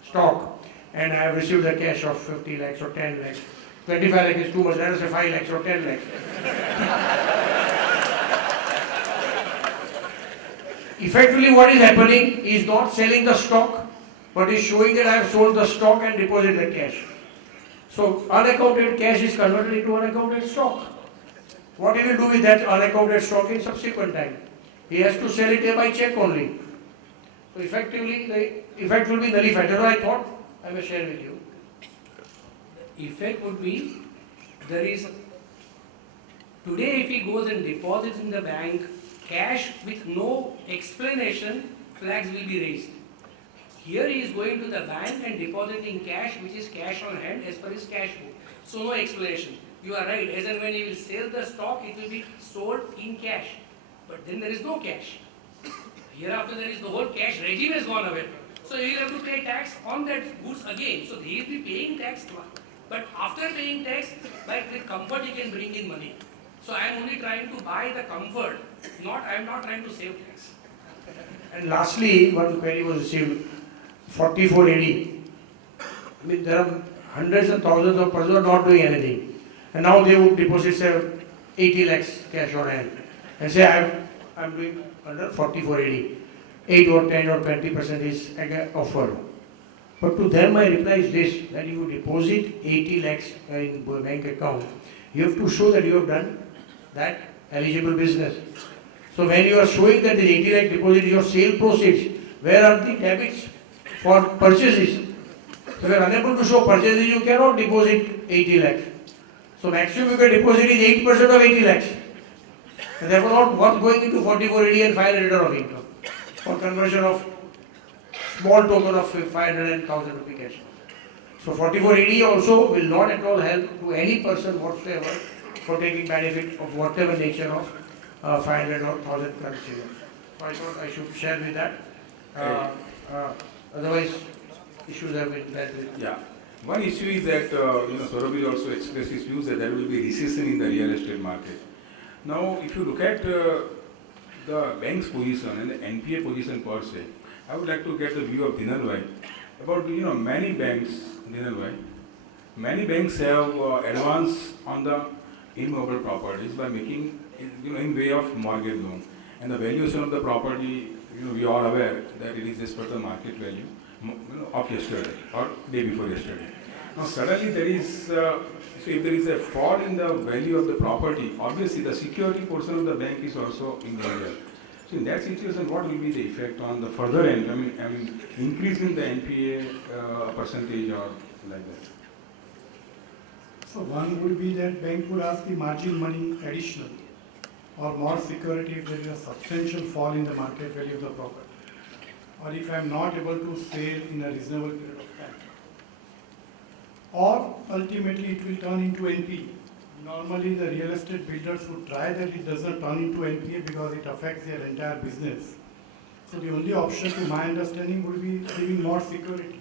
stock and I have received the cash of 50 lakhs or 10 lakhs. 25 lakhs is too much, let us say 5 lakhs or 10 lakhs. Effectively what is happening is not selling the stock, but is showing that I have sold the stock and deposited the cash. So unaccounted cash is converted into unaccounted stock. What he will do with that unaccounted stock in subsequent time? He has to sell it by check only. So effectively the effect will be nullified. That's what I thought I will share with you. Effect would be, there is, today if he goes and deposits in the bank cash with no explanation, flags will be raised. Here he is going to the bank and depositing cash which is cash on hand as per his cash book. So no explanation. You are right, as and when he will sell the stock, it will be sold in cash. But then there is no cash. Hereafter there is the whole cash regime has gone away. So he will have to pay tax on that goods again. So he will be paying tax. But after paying tax, by with comfort he can bring in money. So I am only trying to buy the comfort, I am not trying to save tax. And lastly, one query was received, 4480. I mean, there are hundreds and thousands of persons who are not doing anything. And now they would deposit, say, 80 lakhs cash on hand. And say, I'm doing under 4480. 8 or 10 or 20% is offered. But to them, my reply is this, that you deposit 80 lakhs in bank account, you have to show that you have done that eligible business. So when you are showing that the 80 lakh deposit is your sale proceeds, where are the debits for purchases? If you are unable to show purchases, you cannot deposit 80 lakhs. So maximum you can deposit is 8% of 80 lakhs. And therefore not worth going into 4480 and 500 of income for conversion of small token of 500 and 1000 rupee cash. So 4480 also will not at all help to any person whatsoever for taking benefit of whatever nature of 500 or 1000 currency. So I thought I should share with that. Otherwise, issues have been dealt with. Yeah. One issue is that, Saurabh also expressed his views that there will be recession in the real estate market. Now, if you look at the bank's position and the NPA position per se, I would like to get the view of Dhinal about, many banks, many banks have advance on the immovable properties by making in way of mortgage loan. And the valuation of the property, we are aware that it is just per the market value of yesterday or day before yesterday. Now suddenly there is, so if there is a fall in the value of the property, obviously the security portion of the bank is also in danger. So in that situation, what will be the effect on the further end? I mean, increasing the NPA percentage or like that. So one would be that bank would ask the margin money additional or more security if there is a substantial fall in the market value of the property, or if I am not able to sell in a reasonable period of time. Or ultimately it will turn into NPA. Normally the real estate builders would try that it does not turn into NPA because it affects their entire business. So the only option to my understanding would be giving more security.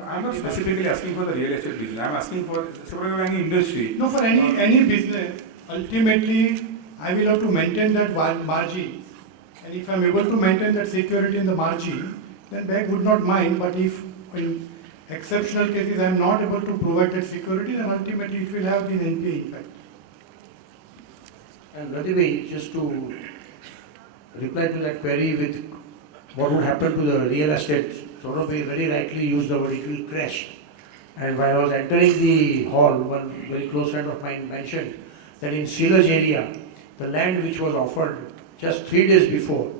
I'm not specifically asking for the real estate business. I'm asking for any industry. No, for any business, ultimately I will have to maintain that margin. And if I'm able to maintain that security in the margin, then bank would not mind. But if in exceptional cases I am not able to provide that security, then ultimately it will have the NPA impact. And Rajni, just to reply to that query with what would happen to the real estate, Saurabh very rightly used the word it will crash. And while I was entering the hall, one very close friend of mine mentioned that in Siraj area, the land which was offered just 3 days before,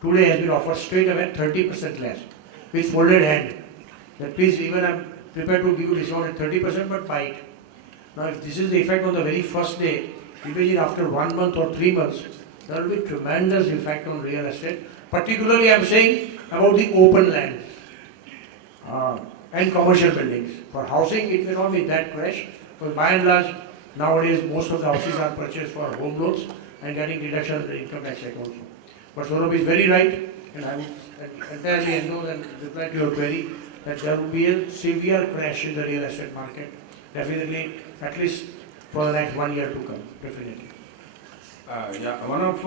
today has been offered straight away 30% less, with folded hand. That please, even I'm prepared to give you discount at 30%, but buy it. Now, if this is the effect on the very first day, imagine after 1 month or 3 months, there will be tremendous effect on real estate. Particularly, I am saying about the open land and commercial buildings. For housing, it may not be that crash, but by and large, nowadays most of the houses are purchased for home loans and getting deduction in the income tax act also. But Saurabh is very right, and I would entirely endorse and reply to your query that there will be a severe crash in the real estate market, definitely, at least for the next 1 year to come, definitely. One of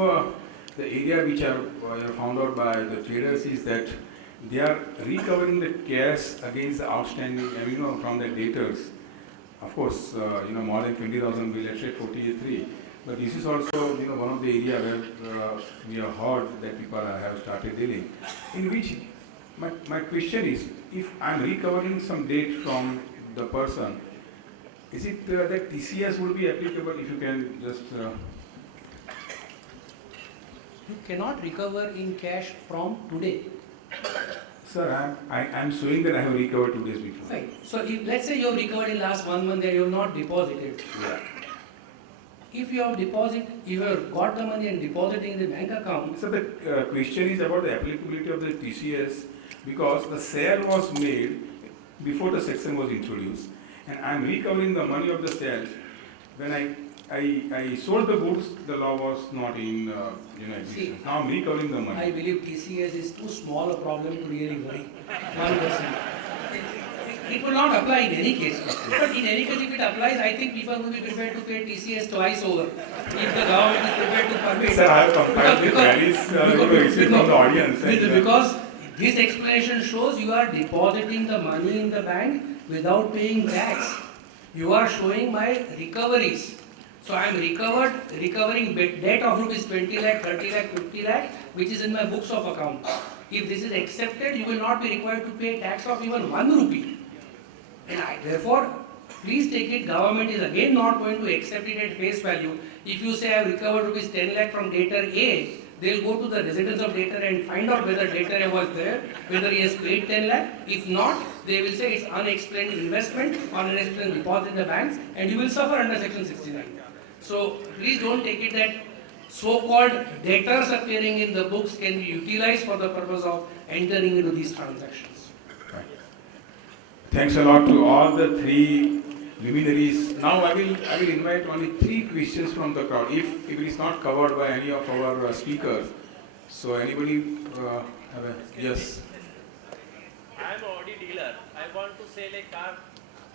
the area which are found out by the traders is that they are recovering the cash against the outstanding, from the debtors. Of course, more than 20,000, let's say 48.3. But this is also, one of the area where we have heard that people have started dealing. In which, my question is, if I'm recovering some debt from the person, is it that TCS will be applicable? If you can just... You cannot recover in cash from today. Sir, I'm showing that I have recovered 2 days before. Fine. So if, let's say you have recovered in last 1 month and you have not deposited. Yeah. If you have got the money and deposited in the bank account. So the question is about the applicability of the TCS because the sale was made before the section was introduced, and I'm recovering the money of the sales. When I sold the goods, the law was not in existence. Now I'm recovering the money. I believe TCS is too small a problem to really worry. 1%. It will not apply in any case. But in any case, if it applies, I think people will be prepared to pay TCS twice over. If the government is prepared to permit. Sir, I have compared with values from the audience. Because this explanation shows you are depositing the money in the bank without paying tax. You are showing my recoveries. So I am recovering debt of rupees 20 lakh, 30 lakh, 50 lakh, which is in my books of account. If this is accepted, you will not be required to pay tax of even 1 rupee. And therefore, please take it, government is again not going to accept it at face value. If you say I have recovered rupees 10 lakh from debtor A, they will go to the residence of debtor and find out whether debtor A was there, whether he has paid 10 lakh. If not, they will say it's unexplained investment or unexplained deposit in the banks, and you will suffer under section 69. So please don't take it that so-called debtors appearing in the books can be utilized for the purpose of entering into these transactions. Thanks a lot to all the 3 luminaries. Now I will invite only 3 questions from the crowd. If it is not covered by any of our speakers, so anybody have a yes? I am an Audi dealer. I want to sell a car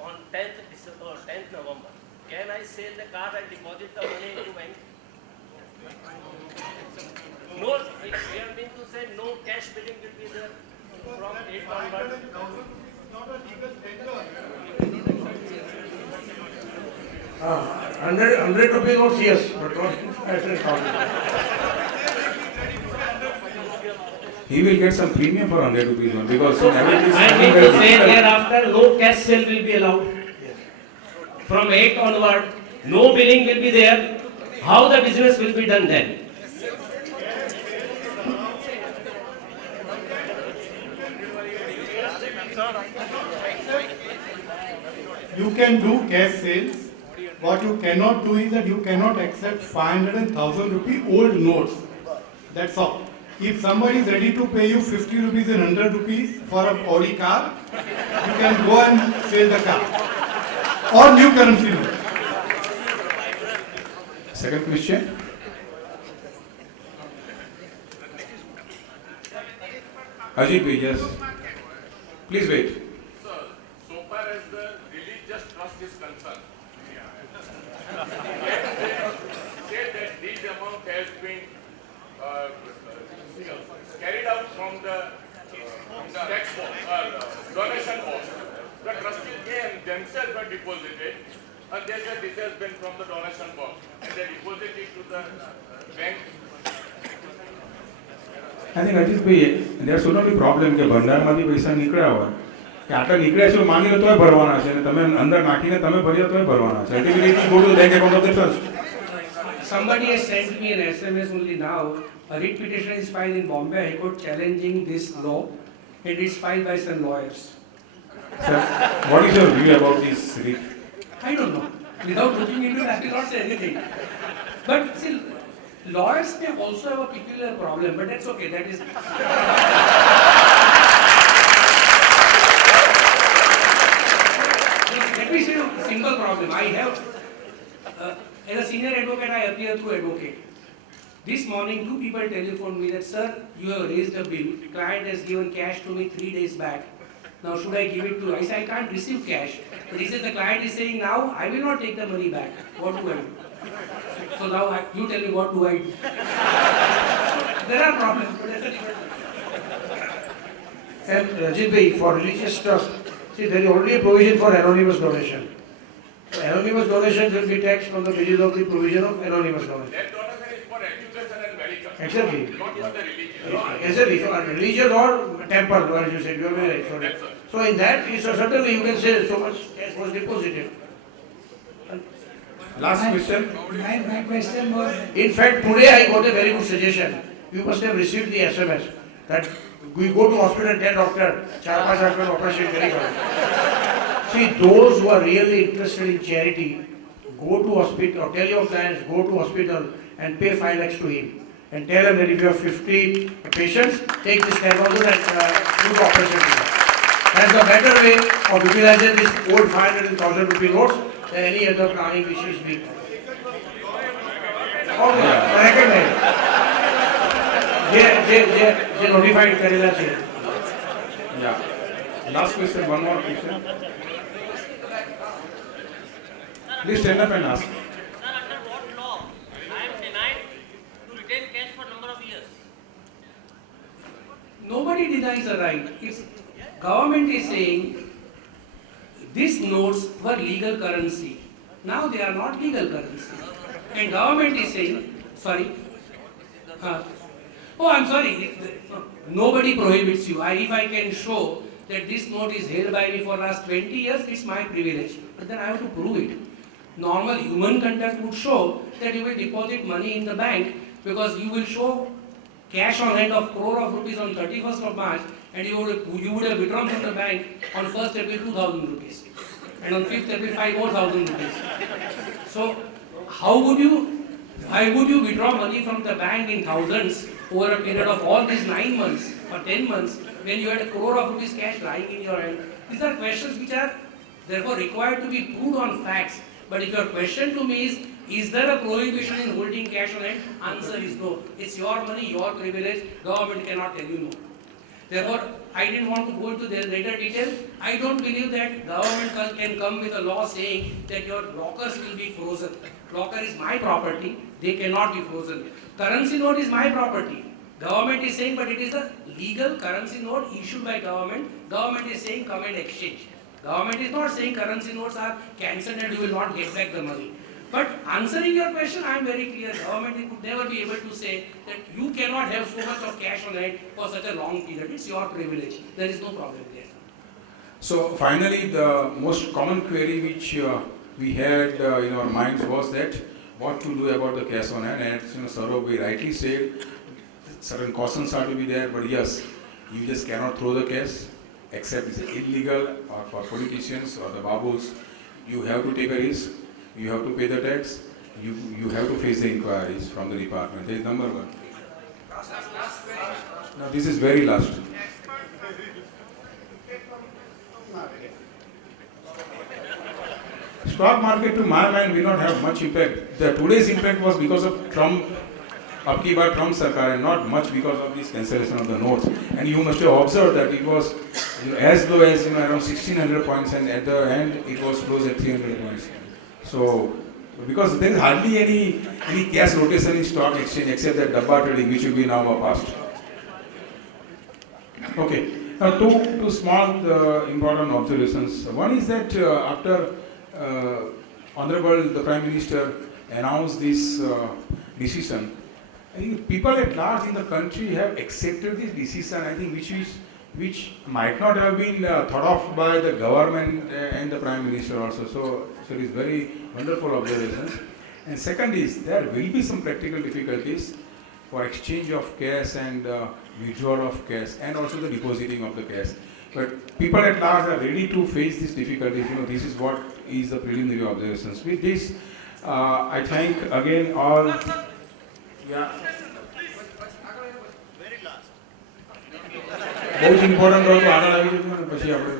on 10th December or 10th November. Can I sell the car and deposit the money into bank? No, we have been to say no cash billing will be there from 8 onward. Not a legal tender. 100 rupees notes, yes, but not international account. He will get some premium for 100 rupees one because So, everything is I coming mean very to say difficult. thereafter no cash sale will be allowed. From 8 onward, no billing will be there. How the business will be done then? You can do cash sales. What you cannot do is that you cannot accept 500 and 1000 rupee old notes. That's all. If somebody is ready to pay you 50 rupees and 100 rupees for a Audi car, you can go and sell the car. Or new currency notes. Second question. Ajit bhai, yes. Please wait. Sir, so far as the religious trust is concerned, say that this amount has been carried out from the tax box or donation box. The trustees may themselves have deposited, and they said this has been from the donation box, and they deposit it to the bank. I think Ajit bhai, there should not be problem કે ભંડારમાંથી પૈસા નીકળ્યા હોય કે આટલા નીકળ્યા છે માની લો તોય ભરવાના છે અને તમે અંદર નાખીને તમે ભર્યા તોય ભરવાના છે. Ultimately go to the bank account of the trust. Somebody has sent me an SMS only now. A writ petition is filed in Bombay High Court challenging this law, and it's filed by some lawyers. Sir, what is your view about this writ? I don't know. Without looking into it, I will not say anything. But still, lawyers may also have a peculiar problem, but that's okay. That is. Let me say a simple problem. I have, as a senior advocate, I appear through advocate. This morning, two people telephoned me that, sir, you have raised a bill. Client has given cash to me 3 days back. Now, should I give it to you? I said, I can't receive cash. But he said, the client is saying, now I will not take the money back. What do I do? So now you tell me, what do I do? There are problems, but that's a different. And Rajit bhai, for religious trust, see there is already a provision for anonymous donation. So anonymous donations will be taxed on the basis of the provision of anonymous donation. That donation is for education and medical, Exactly. not for the religion. Exactly. So religious or temple, as you said, you are very right. Sorry. Yes, sir. So in that case, certainly you can say so much cash was deposited. Last question. My question was, In fact, today I got a very good suggestion. You must have received the SMS that we go to hospital and tell doctor, 4-5 lakh ka operation karega. See, those who are really interested in charity, go to hospital, or tell your clients, go to hospital and pay 5 lakhs to him. And tell him that if you have 50 patients, take this 10,000 and do the operation. That's a better way of utilizing these old 500 and 1,000 rupee notes than any other planning which is being. Okay, recognize. જે notified કરેલા છે. Yeah. Last question, one more question. Please stand up and ask. Sir, under what law I am denied to retain cash for number of years? Nobody denies the right. It's government is saying these notes were legal currency. Now they are not legal currency. And government is saying, sorry. Oh, I'm sorry. Nobody prohibits you. If I can show that this note is held by me for last 20 years, it's my privilege. But then I have to prove it. Normal human conduct would show that you will deposit money in the bank because you will show cash on hand of crore of rupees on 31st of March and you would have withdrawn from the bank on 1st April 2,000 rupees and on 5th April 5 more thousand rupees. So why would you withdraw money from the bank in thousands over a period of all these 9 months or 10 months when you had a crore of rupees cash lying in your hand? These are questions which are therefore required to be proved on facts. But if your question to me is there a prohibition in holding cash on hand? Answer is no. It's your money, your privilege. Government cannot tell you no. Therefore, I didn't want to go into the greater detail. I don't believe that government can come with a law saying that your lockers will be frozen. Locker is my property. They cannot be frozen. Currency note is my property. Government is saying, but it is a legal currency note issued by government. Government is saying, come and exchange. Government is not saying currency notes are cancelled and you will not get back the money. But answering your question, I am very clear. Government would never be able to say that you cannot have so much of cash on hand for such a long period. It's your privilege. There is no problem there. So finally, the most common query which we had in our minds was that what to do about the cash on hand. And Saurabh, we rightly said certain cautions are to be there, but yes, you just cannot throw the cash, except it's illegal or for politicians or the babus. You have to take a risk. You have to pay the tax. You have to face the inquiries from the department. That is number one. Now this is very last. Stock market, to my mind, will not have much impact. The today's impact was because of Trump, upki by Trump Sarkar, and not much because of this cancellation of the notes. And you must have observed that it was as low as around 1600 points, and at the end it was close at 300 points. So, because there is hardly any cash rotation in stock exchange except that dabba trading, which will be now a past. Okay. Now, two small important observations. One is that after Honorable the Prime Minister announced this decision, I think people at large in the country have accepted this decision. I think which might not have been thought of by the government and the Prime Minister also. So it is very wonderful observations. And second is there will be some practical difficulties for exchange of cash and withdrawal of cash, and also the depositing of the cash. But people at large are ready to face these difficulties. This is what is the preliminary observations. With this, I thank again all. Yeah. बहुत important हो तो आना लगी तो पछी आपने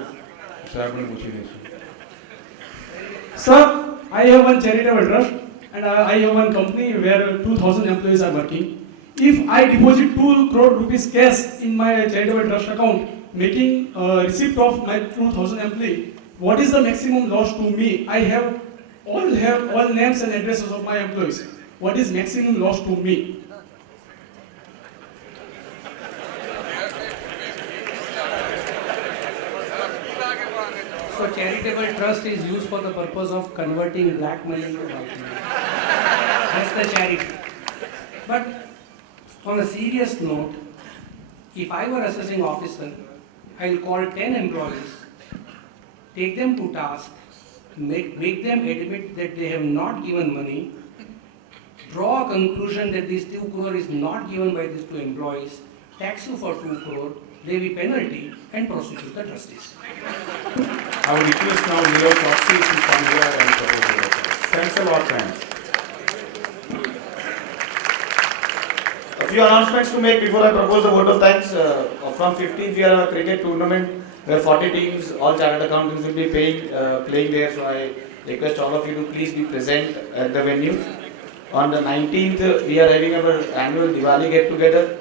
साहब ने पूछी नहीं. Sir, I have one charitable trust and I have one company where 2,000 employees are working. If I deposit 2 crore rupees cash in my charitable trust account, making receipt of my 2,000 employee, what is the maximum loss to me? I have all names and addresses of my employees. What is maximum loss to me? So charitable trust is used for the purpose of converting black money into white money. That's the charity. But on a serious note, if I were assessing officer, I will call 10 employees, take them to task, make them admit that they have not given money, draw a conclusion that this 2 crore is not given by these 2 employees, tax you for 2 crore, levy penalty, and prosecute the trustees. I would request now Nirav Choksi to come here and propose the vote. Thanks a lot, friends. A few announcements to make before I propose the vote of thanks. From 15th, we have a cricket tournament where 40 teams, all chartered accountants will be playing there. So I request all of you to please be present at the venue. On the 19th, we are having our annual Diwali get-together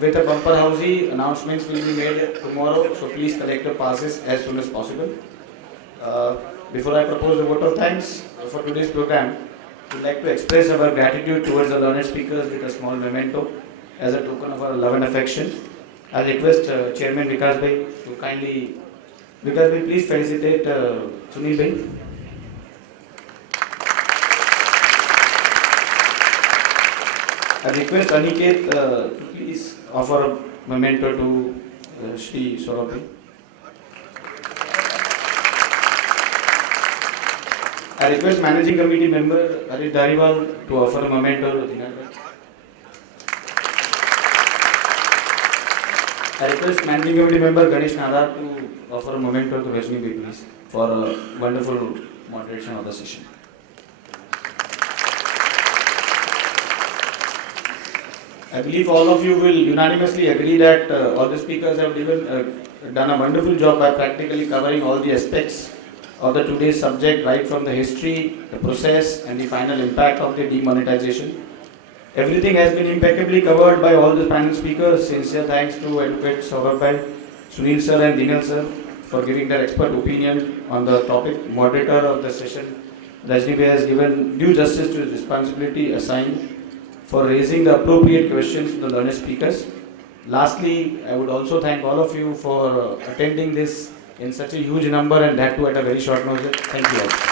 with a bumper housey. Announcements will be made tomorrow, so please collect your passes as soon as possible. Before I propose the vote of thanks for today's program, we would like to express our gratitude towards the learned speakers with a small memento as a token of our love and affection. I request Chairman Vikas Bhai to kindly, Vikas Bhai, please felicitate Sunil Bhai. I request Aniket to please offer a memento to Shri Saurabh Bhai. I request Managing Committee Member Harit Dhariwal to offer a memento to Dhinal Bhai. I request Managing Committee Member Ganesh Nadar to offer a memento to Rajni Bhai, please, for a wonderful moderation of the session. I believe all of you will unanimously agree that all the speakers have done a wonderful job by practically covering all the aspects of the today's subject, right from the history, the process, and the final impact of the demonetization. Everything has been impeccably covered by all the panel speakers. Sincere thanks to Advocate Saurabh Bhai, Sunil sir and Dhinal sir for giving their expert opinion on the topic. Moderator of the session, Rajni Bhai, has given due justice to his responsibility assigned for raising the appropriate questions to the learned speakers. Lastly, I would also thank all of you for attending this in such a huge number and that too at a very short notice. Thank you all.